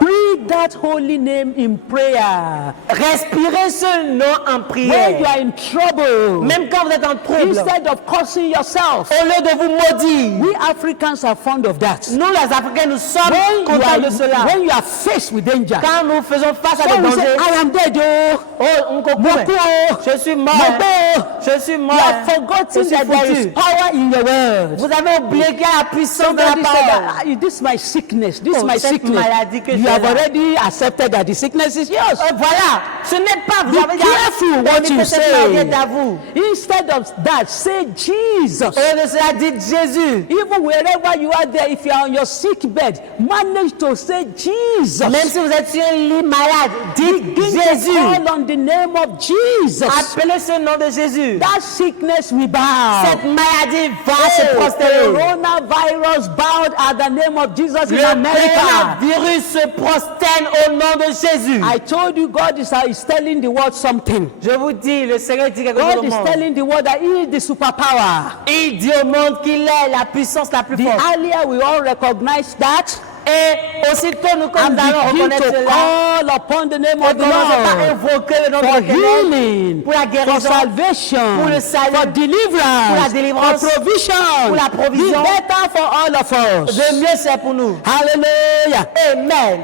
Breathe that holy name in prayer. Respirez ce nom en When you prière. are in trouble, Même quand vous êtes en trouble, instead of cursing yourself, au lieu de vous maudire, we Africans are fond of that. nous les Africains, nous sommes When you, contents de cela. when you are faced with danger, Quand nous faisons face à des when we say, dangers, I am dead, oh, oh, on comprend. Moko, oh, Je suis mort. Moko, Je suis mort. you have forgotten Je suis that there is foutu. power in your word. Vous avez oublié qu'il y a la puissance de la Somebody said, parole. this is my sickness, this is Oh, my cette sickness. maladie que You j'ai have là. already accepted that the sickness is yours. Voilà, ce n'est pas vous. Be avez careful what you cette maladie say. est à vous. Instead of that, say Jesus. Au lieu de cela, dites Jésus. Even wherever you are there, if you are on your sick bed, manage to say Jesus. Même si vous êtes sur un lit malade, dites Begin to Jésus. call on the name of Jesus. Appelez ce nom de Jésus. That sickness will bow. Cette maladie va se The prosterner. coronavirus bowed at the name of Jesus in Le America. coronavirus se prosterne au nom de Jésus. I told you God is telling the world something. Je vous dis, le Seigneur dit quelque chose God au is monde. telling the world that He is the superpower. Il dit au monde qu'il est la puissance la plus The forte. earlier we all recognize that Et aussitôt nous and allons begin reconnaître to cela, call upon the name on of the commence par Lord invoquer le nom for de l'Éternel, healing, pour la for guérison, salvation, pour le salut, for deliverance, pour la délivrance, for provision, pour la provision. be better for all of us. de mieux c'est pour nous. Hallelujah. Amen.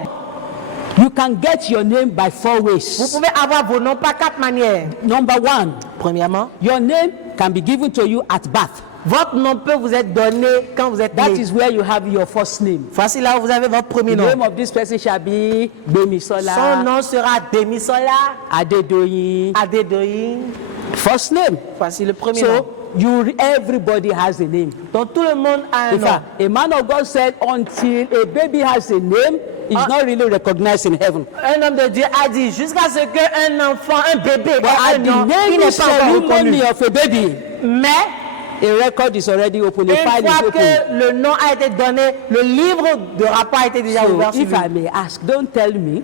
You can get your name by 4 Vous ways. pouvez avoir vos noms par 4 manières. Number 1, Premièrement, your name can be given to you at birth. votre nom peut vous être donné quand vous êtes That né. is where you have your first name. Voici là où vous avez votre premier The nom. name of this person shall be Son Bemisola nom sera Demisola Adedoyin. Adedoyin. First name. Voici le premier nom. So everybody has a name. Donc tout le monde a un In nom. fact, a man of God said, until a baby has a name, it's not really recognized in heaven. Un homme de Dieu a dit jusqu'à ce qu'un enfant, un bébé But ait at un the nom, il naming n'est pas encore ceremony reconnu. of a baby, Mais a record is already open. A une file is fois open. que le nom a été donné, le livre de rapport a été déjà So, ouvert sur if lui. I may ask, don't tell me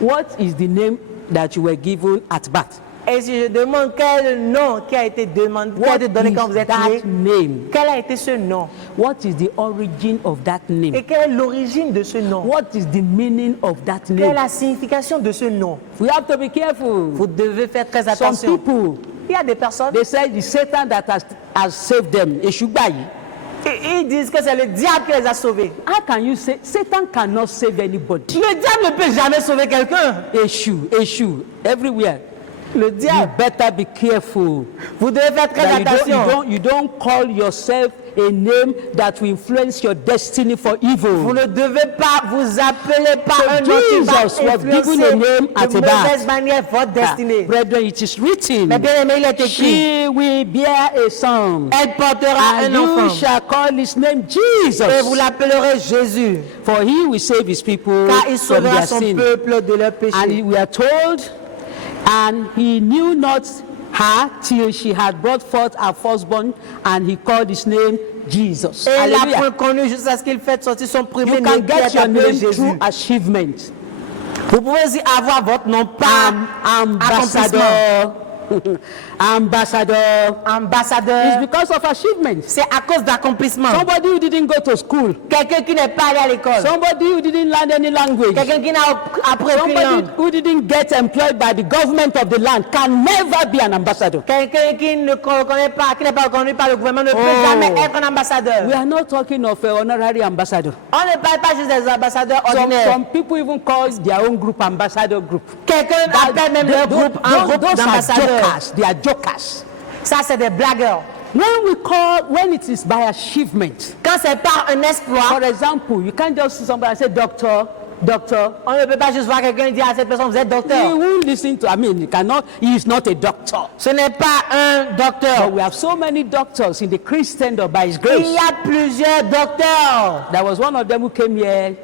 what is the name that you were given at birth. Et si je demande quel nom qui a été demandé, qui a What été donné quand vous is êtes that né, name? quel a été ce nom? What is the origin of that Et name? quelle est l'origine de ce nom? What is the meaning of that Quelle est name? la signification de ce nom? We have to be careful. Vous devez faire très Some attention. people, Il y a des personnes, they say it's Satan that has saved them. Eshugbayi. ils disent que c'est le diable qui les a sauvés. How can you say Satan cannot save anybody? Le diable ne peut jamais sauver quelqu'un. Eshu, everywhere. Le You diable. better be careful. Vous devez faire très That attention. you don't call yourself a name that will influence your destiny for Vous evil. ne devez pas vous appeler par So un nom qui va Jesus was given influencer a name at de a mauvaise birth. manière votre destinée. Brethren, it is written, Mais bien aimé, il est écrit, she will bear a son, elle portera and un you enfant. shall call his name Et vous Jesus, l'appellerez Jésus, for he will save his people car il from sauvera their son sin. peuple de leurs And péchés. we are told, and he knew not her till she had brought forth her firstborn, and he called his name Jesus. Et il l'a Hallelujah. point connu jusqu'à ce qu'il fasse sortir son You premier-né can qui get est your appelé name Jésus. through achievement. Vous pouvez aussi avoir votre nom par accomplissement. Ambassador. Ambassador. It's Ambassadeur, because of achievement. c'est à cause d'accomplissement. Somebody who didn't go to school. Quelqu'un qui n'est pas allé à l'école. Somebody who didn't learn any language. Quelqu'un qui n'a appris aucune Somebody langue. who didn't get employed by the government of the land can never be an ambassador. Quelqu'un qui ne reconnaît pas, qui n'est pas reconnu par le gouvernement ne peut jamais être un ambassadeur. We are not talking of an honorary ambassador. On ne parle pas juste des ambassadeurs ordinaires. Some people even call their own group ambassador group. Quelqu'un appelle même leur groupe un groupe Those are d'ambassadeurs. jokers. They are jokers. Ça, c'est des blagueurs. When it is by achievement, Quand c'est par un exploit, for example, you can't just see somebody and say, doctor, on ne peut pas juste voir quelqu'un dire à cette personne, vous êtes He docteur. won't listen to, he is not a doctor. Ce n'est pas un But docteur. we have so many doctors in the Christendom by His Il grace. y a plusieurs docteurs. There was one of them who came here,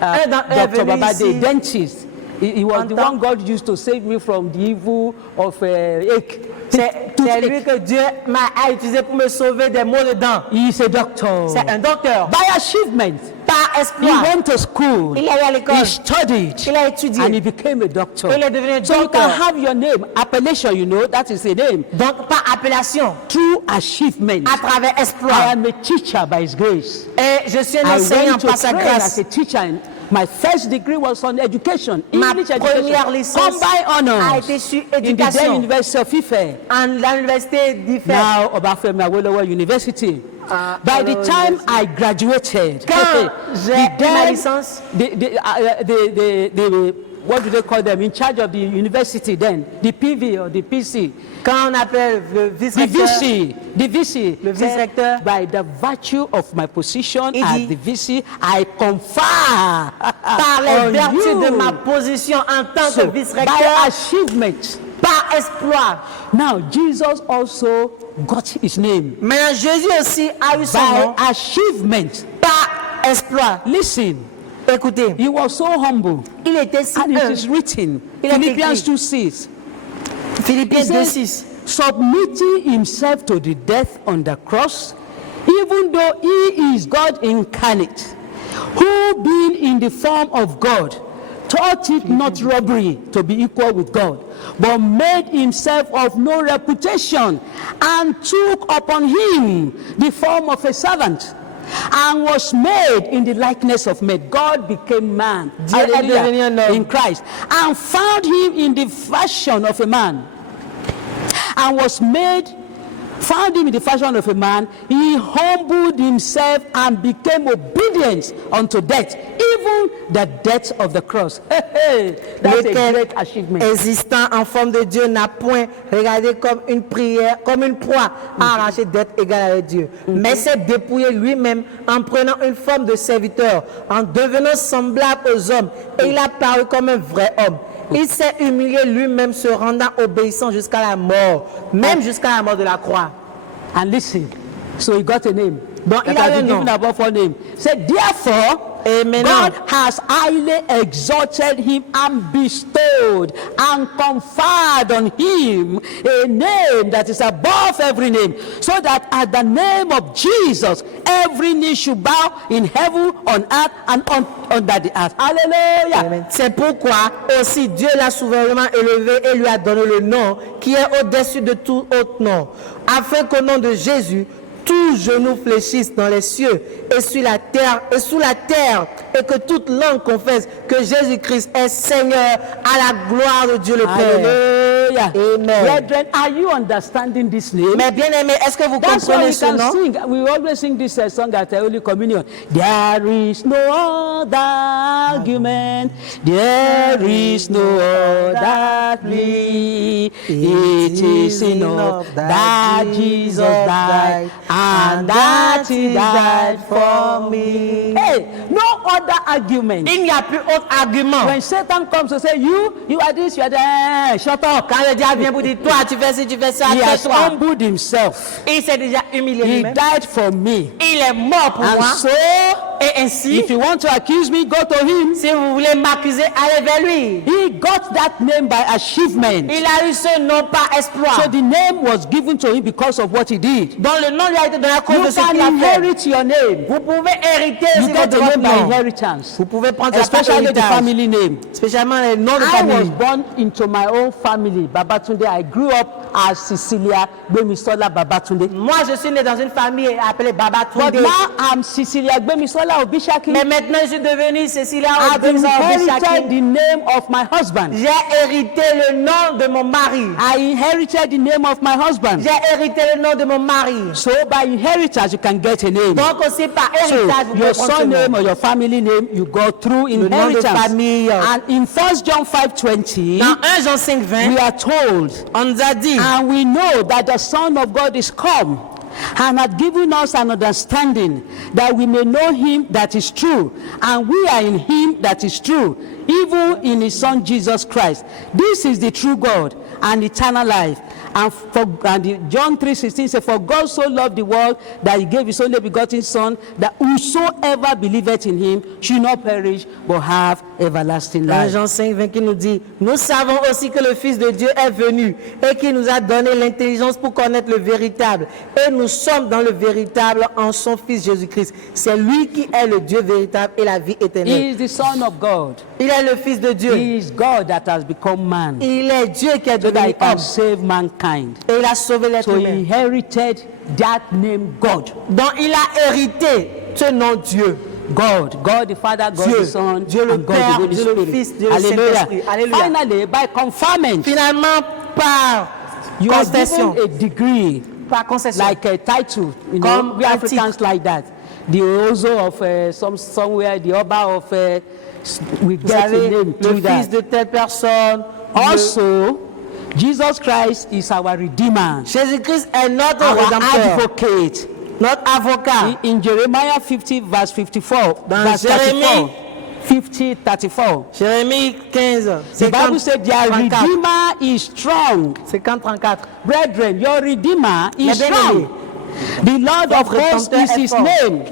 Un d'entre eux est Dr. venu Babade, ici. dentist. He was the Entend. one God used to save me from the evil of ache. C'est lui que Dieu a utilisé pour me sauver des maux de dents. He is a doctor. C'est un docteur. By achievement, Par he exploit, went to school. il est allé à l'école. He studied. Il a étudié. And he became a doctor. Il est devenu un So you can docteur. have your name, appellation, you know, that is a name. Donc, par appellation, Through achievement. à travers I exploit. am a teacher by his grace. Et je suis un I enseignant went to par sa train grâce. as a teacher. And my first degree was on education, Ma English première education, licence combined honors a été sur in the then éducation University of Ife. à l'université d'Ife. Now Obafemi Awolowo University. By the Awolowo time I graduated, Quand j'ai eu ma then licence, the what do they call them in charge of the university then? The PV or the PC? quand on appelle le The vice-recteur, VC, the VC, Le vice-recteur. by the virtue of my position Il as dit, the VC, I confer par les on vertus you. de ma position en tant So, que by vice-recteur, achievement. par exploit. Now Jesus also got his name Mais Jésus aussi a eu son nom by achievement. par exploit. Listen, Écoutez, he was so humble, il était si and it humble. is written, Il est Philippians écrit. 2:6. Philippiens He says, 2:6. submitting himself to the death on the cross, even though he is God incarnate, who being in the form of God, thought it not robbery to be equal with God, but made himself of no reputation, and took upon him the form of a servant, and was made in the likeness of men. God became man, Dieu est devenu un homme. in Christ, and found him in the fashion of a man, and was made, found him in the fashion of a man. He humbled himself and became obedient unto death, even the death of the cross. That's a Lequel, great achievement. existant en forme de Dieu, n'a point regardé comme une prière, comme une proie à arracher d'être égal avec Dieu, mais s'est dépouillé lui-même en prenant une forme de serviteur, en devenant semblable aux hommes, et il a paru comme un vrai homme. Il s'est humilié lui-même, se rendant obéissant jusqu'à la mort, même jusqu'à la mort de la croix. And listen, so he got a name. Donc, That il a has un been nom. given above all name. Said, therefore, Et maintenant, God has highly exalted him and bestowed and conferred on him a name that is above every name, so that at the name of Jesus, every knee should bow in heaven, on earth, and under the earth. Hallelujah. Amen. C'est pourquoi aussi Dieu l'a souverainement élevé et lui a donné le nom qui est au-dessus de tout autre nom, afin qu'au nom de Jésus, tout genou fléchisse dans les cieux et sur la terre et que toute langue confesse que Jésus-Christ est Seigneur à la gloire de Dieu le Père. Hallelujah. Amen. Brethren, are you understanding this name? Mais bien aimé, est-ce que vous That's why comprenez we ce can nom? sing. We always sing this song at Holy Communion. There is no other argument. There is no other plea. It is enough that Jesus died and that He died for me. Hey, no other argument. Il n'y a plus autre argument. When Satan comes to say, you are this, you are that, shut up. Quand le diable vient pour dire, toi tu fais ci, tu fais ça, He has tais-toi. humbled himself. Il s'est déjà humilié He lui-même. died for me. Il est mort pour And moi. so, Et ainsi, if you want to accuse me, go to him. si vous voulez m'accuser, allez vers lui. He got that name by achievement. Il a eu ce nom par exploit. So the name was given to him because of what he did. Donc le nom lui a été donné à cause You de ce qu'il can a fait. inherit your name. Vous pouvez hériter You si get votre a name by nom. inheritance. Vous pouvez prendre ça par Especially the héritage. family name. Spécialement les noms de I was famille. born into my own family. Babatunde. I grew up as Cecilia Gbemisola Babatunde. Moi, je suis né dans une famille appelée Baba But Tunde. now I'm Cecilia Gbemisola Obishaki. Mais maintenant, je suis devenue Cécilia I've inherited Obishaki. the name of my husband. J'ai hérité le nom de mon mari. I inherited the name of my husband. J'ai hérité le nom de mon mari. So by inheritance, you can get a name. Donc aussi par So héritage, vous your pouvez prendre ce surname nom. or your family name, you go through nom de inheritance. famille. And in 1 John 5:20, Dans 1 Jean 5, 20, we are told, on nous a dit, and we know that the Son of God is come and had given us an understanding that we may know him that is true, and we are in him that is true, even in his son Jesus Christ. This is the true God and eternal life. And John 3:16 says, for God so loved the world that he gave his only begotten son, that whosoever believeth in him should not perish but have everlasting Dans life. Jean 5:20 qui nous dit, nous savons aussi que le Fils de Dieu est venu et qui nous a donné l'intelligence pour connaître le véritable. Et nous sommes dans le véritable en son Fils Jésus-Christ. C'est lui qui est le Dieu véritable et la vie He éternelle. is the Son of God. Il est le Fils de Dieu. He is God that has become man, Il est Dieu qui est so that he devenu can homme. save mankind. Et il a sauvé l'être So he humain. inherited that name God. Donc il a hérité ce nom Dieu. God the Father, God Dieu, the Son, Dieu le and God Père, the Holy Dieu le Spirit. Fils, Dieu le Hallelujah. Saint-Esprit. Alléluia. Finally, by conferment, Finalement, par you are concession, given a degree, par concession, like a title. You know, Comme we un Africans like that. The Ozo of somewhere, the Oba of we vous get a savez, name le through Fils that. de telle personne. Also, Jesus Christ is our Redeemer, Jésus-Christ est notre our rédempteur, advocate. notre avocat. In Jeremiah 50 verse 54, Dans verse Jérémie 34, 34. Jérémie 15, The Bible said their 34. Redeemer is strong. 34. Brethren, your Redeemer is Les bien-aimés, strong. The Lord of votre hosts Rédempteur is est his fort. name.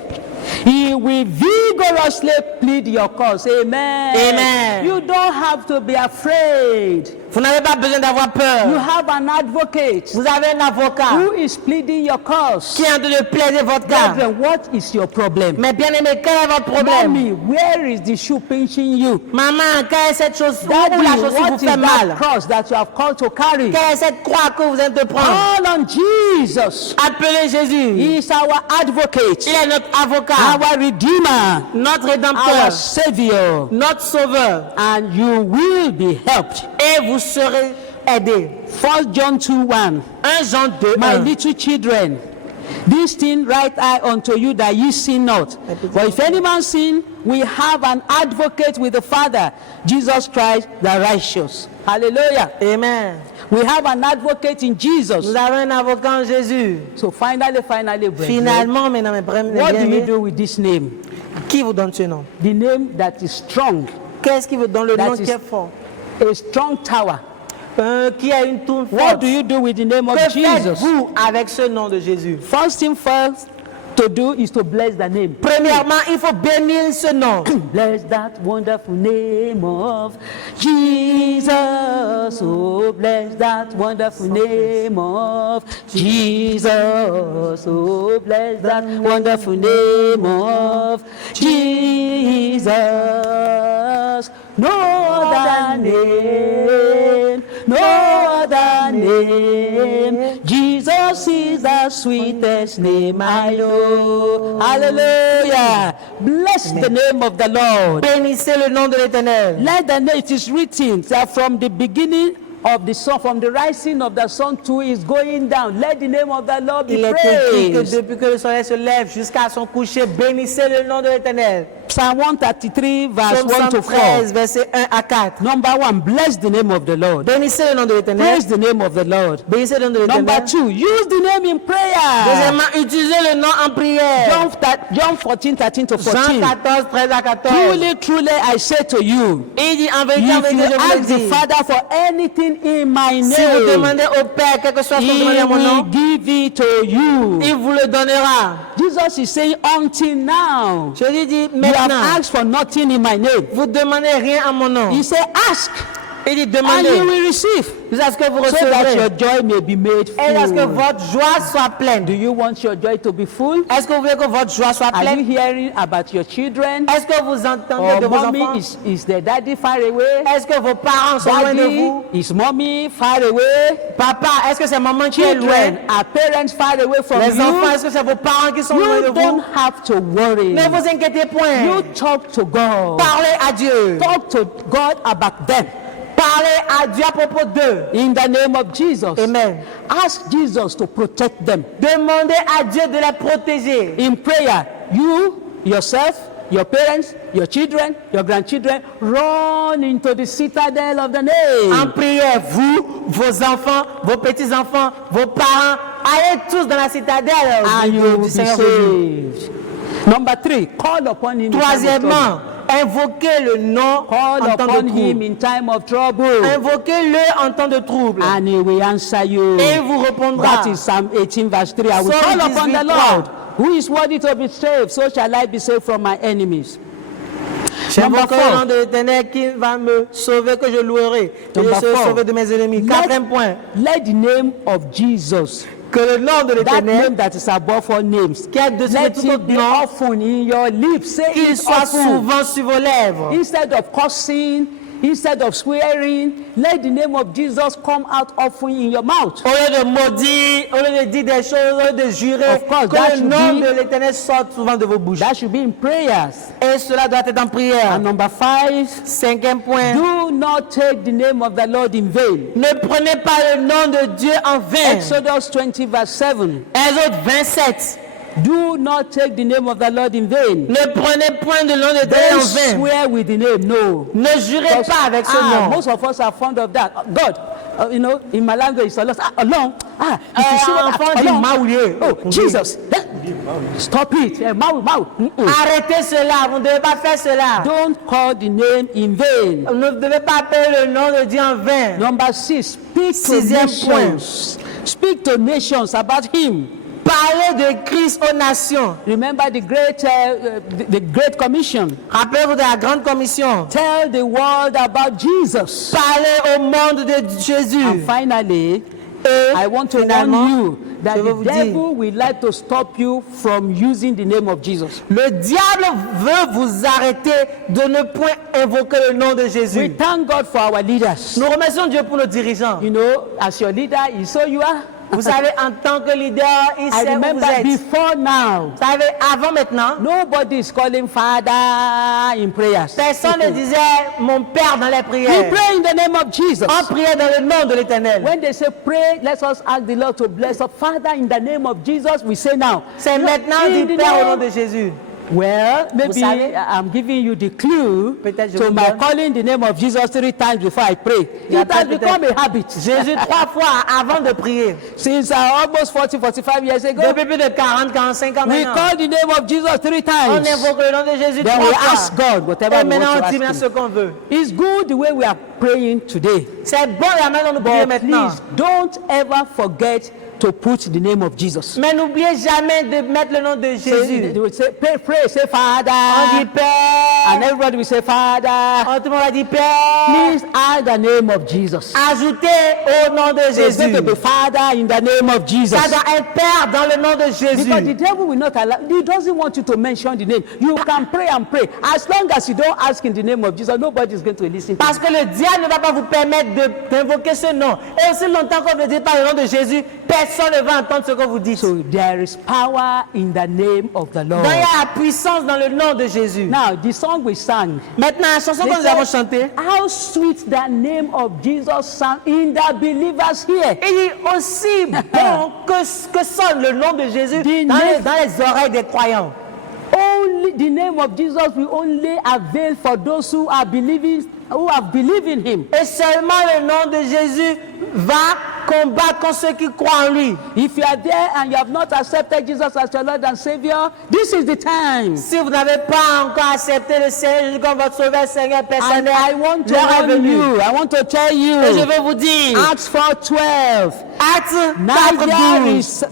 He will vigorously plead your cause. Amen. Amen. You don't have to be afraid. Vous n'avez pas besoin d'avoir You peur. have an advocate Vous avez un avocat who is pleading your cause. qui est en train de plaider votre cas. Brethren, what is your problem? Mais bien aimé, quel est votre problème? Mommy, where is the shoe pinching you? Maman, quelle est cette chose où Daddy, la chaussure what vous is fait that mal? cross that you have called to carry? Quelle est cette croix que vous êtes de prendre? Call on Jesus. Appelez Jésus. He is our advocate, Il est notre avocat, our redeemer, notre our rédempteur, savior, notre sauveur. and you will be helped. Et vous serez aidés. 1 John 2:1. 1 Jean 2, My 1. little children, this thing write I unto you, that ye sin not. But if any man sin, we have an advocate with the Father, Jesus Christ the righteous. Hallelujah. Amen. We have an advocate in Jesus. Nous avons un avocat en Jésus. So finally, brethren, Finalement, mesdames et what do you bien-aimés, do with this name? qui vous donne ce nom? The name that is strong, Qu'est-ce qui vous donne le That nom is- qui est fort? a strong tower. Qui a une tour What forte? do you do with the name of Que Jesus? faites-vous avec ce nom de Jésus? First thing first to do is to bless the name. Premièrement, il faut bénir ce nom. Bless that wonderful name of Jesus. Oh, bless that wonderful name of Jesus. Oh, bless that wonderful name of Jesus. No other name, no other name. Jesus is the sweetest name I know. Hallelujah. Bless the name of the Lord. Bénissez le nom de l'Éternel. Let the name, it is written that from the beginning of the sun, from the rising of the sun to is going down. Let the name of the Lord be Il est écrit que praised. depuis que le soleil se lève jusqu'à son coucher, bénissez le nom de l'Éternel. Psalm 133, verse Psaume 1 to 113, 4. verset 1 à 4. Number 1, bless the name of the Lord. Bénissez le nom de l'Éternel. Praise the name of the Lord. Bénissez le nom de Number l'Éternel. 2, use the name in prayer. Deuxièmement, utilisez le nom en prière. John 14, 13 to Jean 14. 14, 13 à 14. Truly, truly, I say to you, Il dit en vérité, en if you vérité, je vous le ask the dis. Father for anything in my Si vous name, demandez au Père quelque chose que vous He demandez à mon will nom, give it to you. il vous le donnera. Jesus is saying, until now, Jésus dit you have maintenant, asked for nothing in my name. vous demandez rien à mon nom. He said, ask, Il dit and you demandez will receive, jusqu'à ce que vous so that your recevrez. joy may be made Et à ce que full. votre joie soit pleine. Do you want your joy to be full? Est-ce que vous voulez que votre joie soit Are you pleine? hearing about your children? Est-ce que vous entendez Or de vos mommy, enfants? is their daddy far away? Est-ce que vos parents sont loin de Daddy, vous? is mommy far away? Papa, est-ce que c'est maman qui est loin? Children, are parents far away from Les enfants, you? est-ce que c'est vos parents qui sont loin de You vous? don't have to worry. Ne vous inquiétez You point. talk to God. Parlez à Dieu. Talk to God about them. Parlez à Dieu à propos d'eux. In the name of Jesus. Amen. Ask Jesus to protect them. Demandez à Dieu de les protéger. In prayer, you, yourself, your parents, your children, your grandchildren, run into the citadel of the En name. prière, vous, vos enfants, vos petits-enfants, vos parents, allez tous dans la citadelle And you will du be Seigneur Jésus. saved. Number 3, call upon him. in time of Troisièmement, trouble. Invoquez le nom Call en temps de upon him trouble. in time of trouble, Invoquez-le en temps de trouble. and he will answer you. Et il vous répondra. That is Psalm 18 verse 3. I will Psalm call upon the 18, Lord, who is worthy to be saved, so shall I be saved from my enemies. Number J'invoquerai le nom 4. de l'Éternel qui va me sauver, que je louerai. Et je Number serai 4. sauvé de mes ennemis. Quatrième point. Let the name of Jesus, Que le nom de that l'Éternel, name that is above all names, qui est dessus de let tout it autre be nom, often in your lips. Say qu'il it soit often. souvent sur vos lèvres. Instead of cursing, instead of swearing, let the name of Jesus come out often in your mouth. Au lieu de maudire, au lieu de dire des choses, au lieu de jurer, Of course, that que le should nom be- de l'Éternel sorte souvent de vos bouches. That should be in prayers. Et cela doit être en prière. And number 5, Cinquième point. do not take the name of the Lord in vain. Ne prenez pas le nom de Dieu en vain. Exodus 20 verse 7. Exode 27. Do not take the name of the Lord in vain. Ne prenez point le nom de Dieu en Don't vain. swear with the name, no. Ne jurez pas avec ce nom. Most of us are fond of that. God, you know, in my language, it's a lot. Alone. If you see what enfant dit alone. Maoulier. Oh, Jesus. Stop it. Mau. Arrêtez cela, vous ne devez pas faire cela. Don't call the name in vain. Vous ne devez pas appeler le nom de Dieu en vain. Number 6, speak to Sixième point. nations. Speak to nations about him. Parlez de Christ aux nations. Remember the Great Commission. Rappelez-vous de la grande commission. Tell the world about Jesus. Parlez au monde de Jésus. And finally, Et I want to warn finalement, you that je veux the vous dire, devil will like to stop you from using the name of Jesus. le diable veut vous arrêter de ne point invoquer le nom de We Jésus. thank God for our leaders. Nous remercions Dieu pour nos dirigeants. You know, as your leader, is so you are. Vous savez, en tant que leader, il I sait où remember vous êtes. Vous before now, savez, avant maintenant, nobody is calling Father in prayers. personne ne disait mon Père dans les We prières. pray in the name of Jesus. On priait dans le nom de l'Éternel. When they say pray, let us ask the Lord to bless us. Father, in the name of Jesus, we say now. C'est maintenant in dit the Père au name- nom de Jésus. Well, maybe savez, I'm giving you the clue peut-être je to vous my donne. calling the name of Jesus 3 times before I pray. Il y a It has peut-être- become a habit. Jésus 3 fois avant de prier. Since almost 45 years ago, Depuis plus de 40-45 ans we maintenant. call the name of Jesus 3 On times. invoque le nom de Jésus Then 3 we fois. ask God whatever Et we maintenant want on to dit maintenant ask ce him. qu'on veut. It's good the way we are praying today. C'est bon la manière dont nous prions But maintenant. please don't ever forget to put the name of Jesus. Mais n'oubliez jamais de mettre le nom de Jésus. They will say, pray, say Father. On dit And Père. everybody will say Father. Tout le monde va dire Père. Please add the name of Jesus. Ajoutez au nom de It's going Jésus. to be Father in the name of Jesus. Ça doit être Père dans le nom de Because the Jésus. devil will not allow, he doesn't want you to mention the name. You can pray and pray. As long as you don't ask in the name of Jesus, nobody is going to listen to you. Parce que le diable ne va pas vous permettre d'invoquer ce nom. Et aussi longtemps que vous ne dites pas le nom de Jésus, personne ne va entendre ce que vous dites. So there is power in the name of the Lord. Donc il y a la puissance dans le nom de Jésus. Now, the song we sang. Maintenant, la chanson que nous avons chantée, How sweet the name of Jesus sound in the believers here. il est aussi bon que sonne le nom de Jésus The dans name- dans les oreilles des croyants. Only the name of Jesus will only avail for those who are believing, who have believed in him. Et seulement le nom de Jésus va combattre contre ceux qui croient en lui. If you are there and you have not accepted Jesus as your Lord and Savior, this is the time. Si vous n'avez pas encore accepté le Seigneur Jésus comme votre sauveur Seigneur And personnel, I want to l'heure est warn venue. you, I want to tell you, Et je veux vous dire, Acts 4:12, Acte neither 4:12, is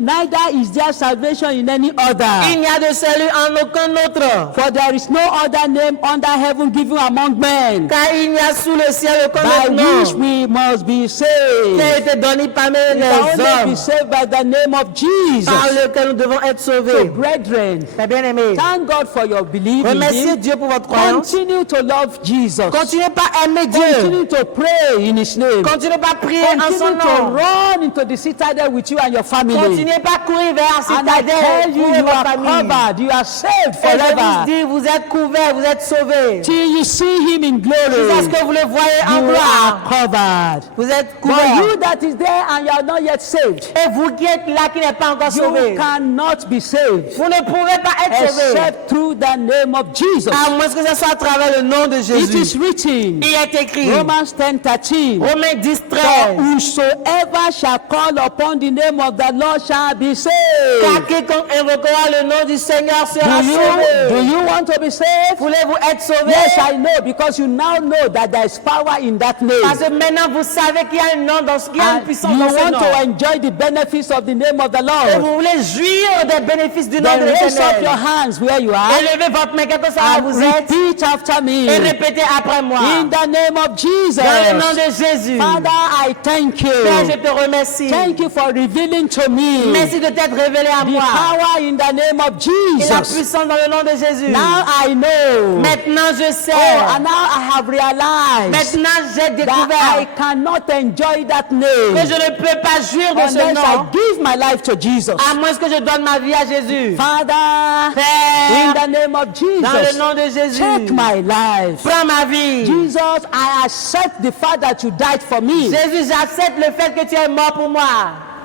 neither is there salvation in any other. il n'y a de salut en aucun autre, For there is no other name under heaven given among men car il n'y a sous le ciel aucun by autre which nom we must be qui saved. a été donné parmi We can les only be hommes saved by the name of par Jesus. lequel nous devons être So, sauvés. brethren, Mes bien-aimés, thank God for your belief in remerciez Him. Dieu pour votre croyance. Continue to love Jesus. Continuez pas à aimer Dieu. Continue to pray in His name. Continuez pas à prier en son Continue to nom. run into the citadel with you and your family. Continuez pas à courir vers la And I tell citadelle you, pour you votre are famille. covered. You are saved Et je vous forever. dis, vous êtes couverts, vous êtes sauvés. Till you see Him in Jusqu'à ce glory, que vous le voyez en you gloire. are covered. Vous êtes But découvert. that is there and you are not yet saved, Et vous qui êtes là, qui n'êtes pas encore you sauvés, cannot be saved vous ne pouvez pas être sauvés. except through the name of Jesus. À moins que ce soit à travers le nom de It Jésus. is written, Il est écrit, Romans 10:13. Romains 10, For 13. whosoever shall call upon the name of the Lord shall be Car saved. quiconque invoquera le nom du Seigneur sera Do sauvé. you want to be saved? Voulez-vous être sauvés? Yes, I know, because you now know that there is power in that name. Parce que maintenant vous savez qu'il y a un nom dans qu'il y a une And puissance you dans ce want nom. to enjoy the benefits of the name of the Et Lord. vous voulez jouir des bénéfices du nom Then de raise up your l'Éternel. hands where you are Élevez votre main, quel que soit là où and vous êtes, repeat after me. et répétez après moi. In the name of Jesus. Dans le nom de Jésus. Father, I thank Père, je you. te remercie. Thank you for revealing to me Merci de t'être révélé à the moi. power in the name of Et la Jesus. puissance dans le nom de Jésus. Now I know. Maintenant je sais. Oh, and now I have realized Maintenant j'ai that I découvert cannot enjoy that que name je ne peux pas jouir de ce unless I nom give my life to Jesus. à moins que je donne ma vie à Jésus. Father, in Père, the name of dans le Jesus, nom de Jésus, take my life. prends ma vie. Jesus, I accept the fact that you died for me. Jésus, j'accepte le fait que tu es mort pour moi.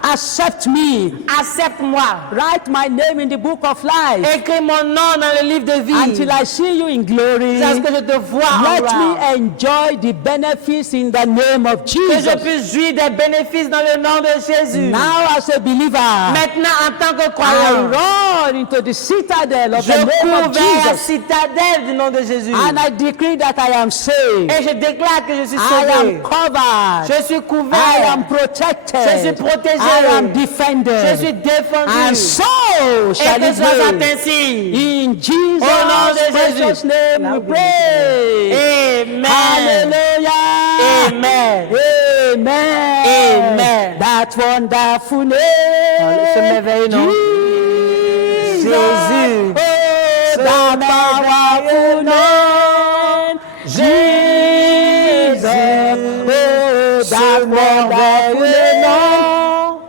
Accept me. Accepte-moi. Write my name in the book of life Écris mon nom dans le livre de vie. until I see you in glory. Jusqu'à ce que je te vois en Let gloire. me enjoy the benefits in the name of Que je Jesus. puisse jouir des bénéfices dans le nom de Jésus. Now as a believer, Maintenant, en tant que I croyant, run into the citadel of je the name cours of vers la Jesus citadelle du nom de Jésus. and I decree that I am saved. Et je déclare que je suis I sauvé. am covered. Je suis I couvert. am protected. Je suis protégé. I am Je defended. suis défendu. And so shall Et que it ce soit be. ainsi. In Jesus' Au nom de precious Jésus. name we pray. Amen. Hallelujah. Amen. Amen. Amen. That wonderful name. Ce merveilleux nom. Jesus. Jésus. Oh, Ce that powerful merveilleux name. Jesus. Oh, that wonderful name.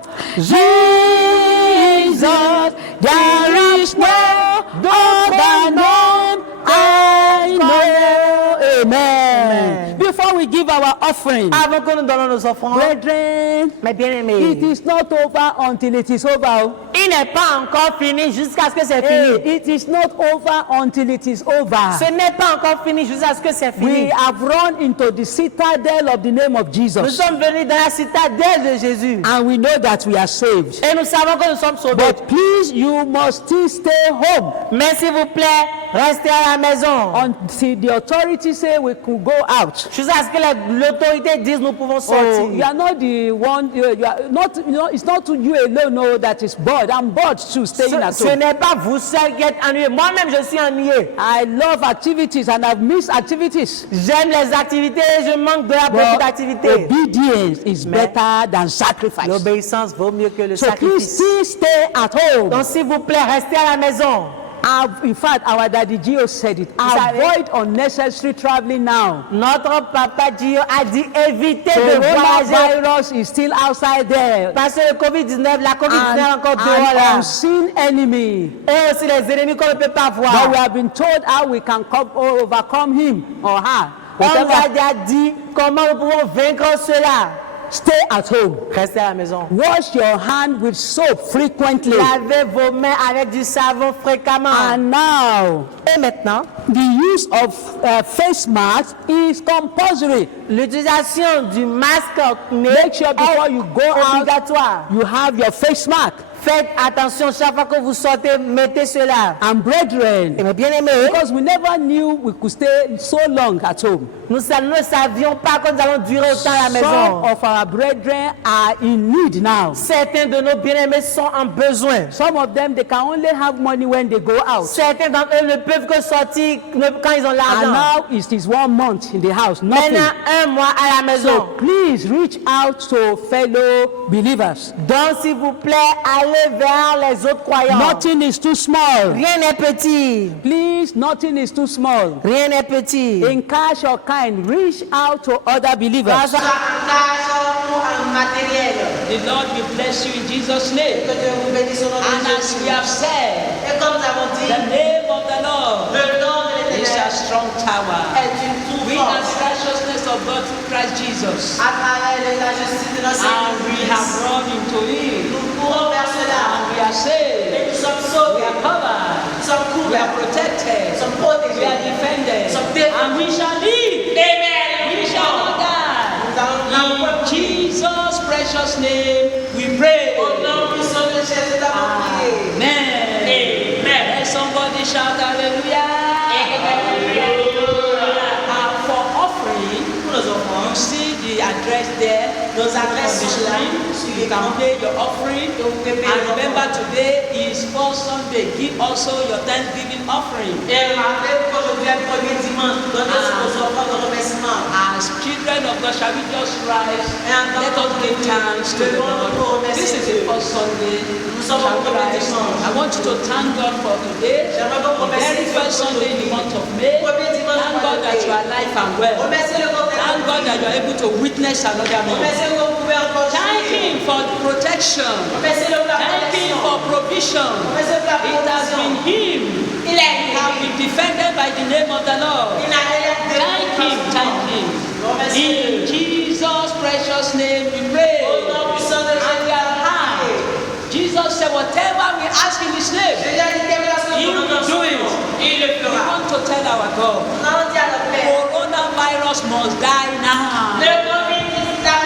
Jesus. There is no other name I know. Amen. Before we give our offering, Avant que nous donnons nos offrandes, brethren, mes bien-aimés, it is not over until it is over. il n'est pas encore fini jusqu'à ce que c'est Hey, fini. it is not over until it is over. Ce n'est pas encore fini jusqu'à ce que c'est We fini. have run into the citadel of the name of Nous Jesus, sommes venus dans la citadelle de Jésus. and we know that we are saved. Et nous savons que nous sommes sauvés. But please, you must still stay home Mais s'il vous plaît, restez à la maison. until the authorities say we could go out. Jusqu'à ce que l'autorité dise nous pouvons Oh, you sortir. are not the one. You are not. You know, it's not you alone. No, that is bored. I'm bored too, staying at Ce home. n'est pas vous seul qui êtes ennuyé. Moi-même, je suis ennuyé. I love activities, and I've missed activities. J'aime les activités et je manque de la beaucoup But d'activités. obedience is Mais better than sacrifice. L'obéissance vaut mieux que le So please sacrifice. still stay at home. Donc, s'il vous plaît, restez à la maison. In fact, our daddy Gio said it. savez? Avoid unnecessary traveling now. Notre papa Gio a dit évitez de voyager. Coronavirus is still outside there. Parce que le Covid-19, la Covid-19 est encore dehors An là. unseen enemy. Et aussi les ennemis qu'on ne peut pas But we voir. have been told how we can overcome him or her. On nous a Whatever. déjà dit comment nous pouvons vaincre cela. Stay at home. Restez à la maison. Wash your hand with soap frequently. Lavez vos mains avec du savon fréquemment. And now, Et maintenant, the use of face masks is compulsory. l'utilisation du masque Make sure before you go out, obligatoire. you have your face mask. Faites attention, chaque fois que vous sortez, mettez cela. And brethren, Et mes bien-aimés, because we never knew we could stay so long at home. nous ne savions pas que nous allons durer autant à la Some maison. of our brethren are in need now. Certains de nos bien-aimés sont en besoin. Some of them, they can only have money when they go out. Certains d'entre eux ne peuvent que sortir quand ils ont And l'argent. now it is 1 month in the house, nothing. Maintenant, un mois à la maison. So please reach out to fellow believers. Donc, s'il vous plaît, allez vers les autres croyants. Nothing is too small. Rien n'est petit. Please, nothing is too small. Rien n'est petit. In cash or kind, reach out to other believers. Grâce en cash ou en matériel. The Lord will bless you in Jesus' name. Que Dieu vous bénisse au nom de And as Jésus. we have said, Et comme nous avons dit, the name of the Lord le nom de is l'Éternel a strong tower. est une tour We are the forte. righteousness of God through Christ Jesus. À travers la justice de notre And we have Seigneur, run into it. nous courons vers cela. And we are saved. Et nous sommes We sauvés. are covered. Nous sommes We are couverts. protected. Nous sommes We are protégés. defended. Sommes défendus. And we shall live. Amen. We shall not die. Nous allons In Jesus' precious name we pray. Au nom puissant de Jésus, nous avons prié. Amen. Amen. Let somebody shout hallelujah. For offering, Pour nos you enfants, see the address there. nos adresses On the sont là. screen. Sur You can l'écran. pay your offering. Et vous pouvez payer And vos remember, offrandes. today is First Sunday. Give also your Thanksgiving offering. Et rappelez-vous qu'aujourd'hui est le premier dimanche. Donnez sur vos offrandes de remerciement. As children of God, shall we just rise? Et en tant Let us give thanks to the Lord. This is the first Sunday. sommes Shall au we premier rise? dimanche. I want you to thank God for today. J'aimerais vous The remercier very first Sunday in the month of May. Premier dimanche Thank du mois God de that mai. you are alive and well. Remerciez le contexte. Thank God that you are able to witness another month. Remerciez que vous pouvez encore Thank jouer. Him for protection. Remerciez le pour la Thank Him protection. for provision. Remerciez pour la It has been protection. Him. Il est We have been defended by the name of the Lord. Il n'a rien Thank Him, thank Him. In Jesus' precious name we pray. Au nom puissant de And we are high. Jésus. Jesus said, whatever we ask in His name, Jésus a dit quelque chose He que nous will do it. Il le We fera. want to tell our God, Nous allons dire à notre Père. coronavirus must die now. Le COVID-19 va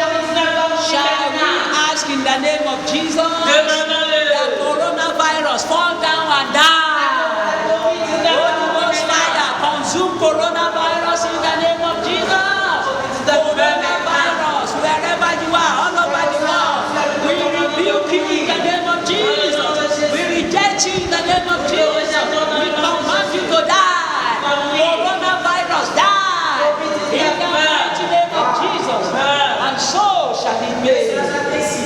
Shall we ask in the name of Jesus? Demandons-le. The coronavirus fall down and die. Holy Ghost fire, consume coronavirus in the name of Jesus. Coronavirus, wherever you are, all over the world, we rebuke you in the name of Jesus. We reject you in the name of Jesus. We command you to die. Coronavirus, die in the mighty name of Jesus. And so shall it be.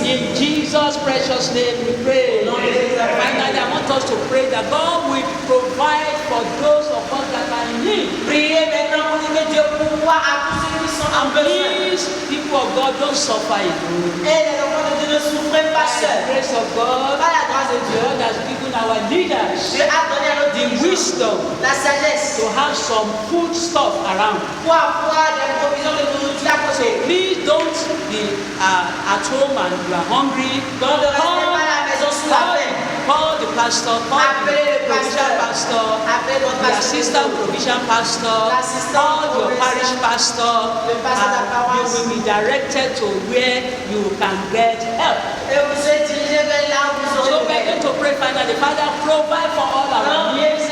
In Jesus' precious name we pray. Finally, I want us to pray that God will provide for those of us that are in need. Priez maintenant pour que Dieu pourvoie à tous ceux qui sont en And besoin. please, people of God, don't suffer alone. Et les enfants de Dieu ne souffrent pas By the seuls. grace of God, Par la grâce de Dieu, God has given our leaders Dieu a donné à nos the dirigeants wisdom la sagesse to have some food stuff around. pour avoir des provisions de nourriture à So côté. please don't be at home and you are hungry. Donc ne restez pas à la maison sous la faim. Call the pastor, call Appelez le the provision pasteur. pastor, Appelez votre the pasteur. assistant provision pastor, L'assistant call your provision. parish pastor, Le pasteur de la and you paroisse. will be directed to where you can get help. Et vous serez dirigé vers là où vous So aurez we're going to pray finally. Father, provide for all our Alors, needs.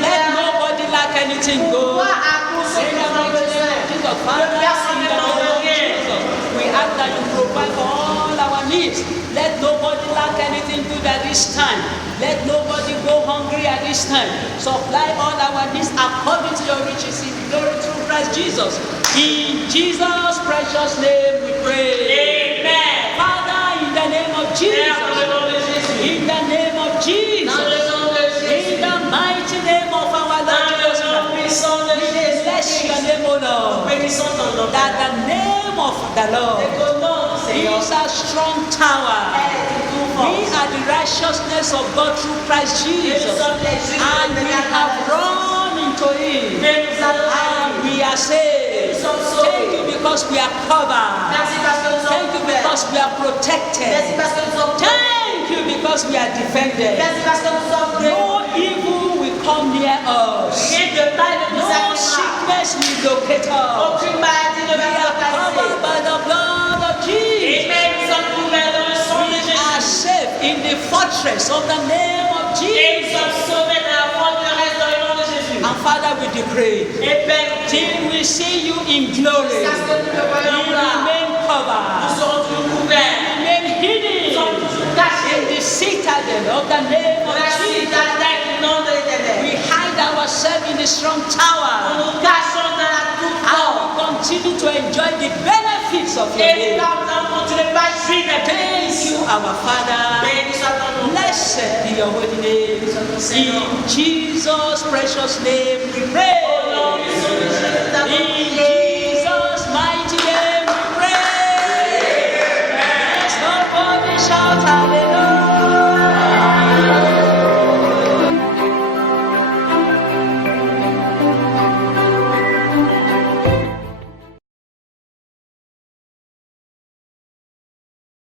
Let nobody lack anything good. Pourquoi à cause de In the nos mighty name besoins? of Jesus, Father, in the name of Jesus, we ask that you provide for all our needs. Let nobody lack anything good at this time. Let nobody go hungry at this time. Supply all our needs according to your riches in glory through Christ Jesus. In Jesus' precious name we pray. Amen. Father, in the name of Jesus. In the name of Jesus. In the mighty name of our Lord Jesus Christ. We bless your name, O Lord. That the name of the Lord is a strong tower. We are the righteousness of God through Christ Jesus. And we have run into it. And we are saved. Thank you because we are covered. Thank you because we are protected. Thank you because we are defended. No evil will come near us. No sickness will locate us. We are covered by the blood of Jesus. We are safe in the fortress of the name of Jesus. And Father, we decree, till we see you in glory, we remain covered, remain hidden in the citadel of the name of Jesus. We hide ourselves in a strong tower and we continue to enjoy the benefits of your name. Thank you, our Father. Blessed be your holy name. In Jesus' precious name we pray. In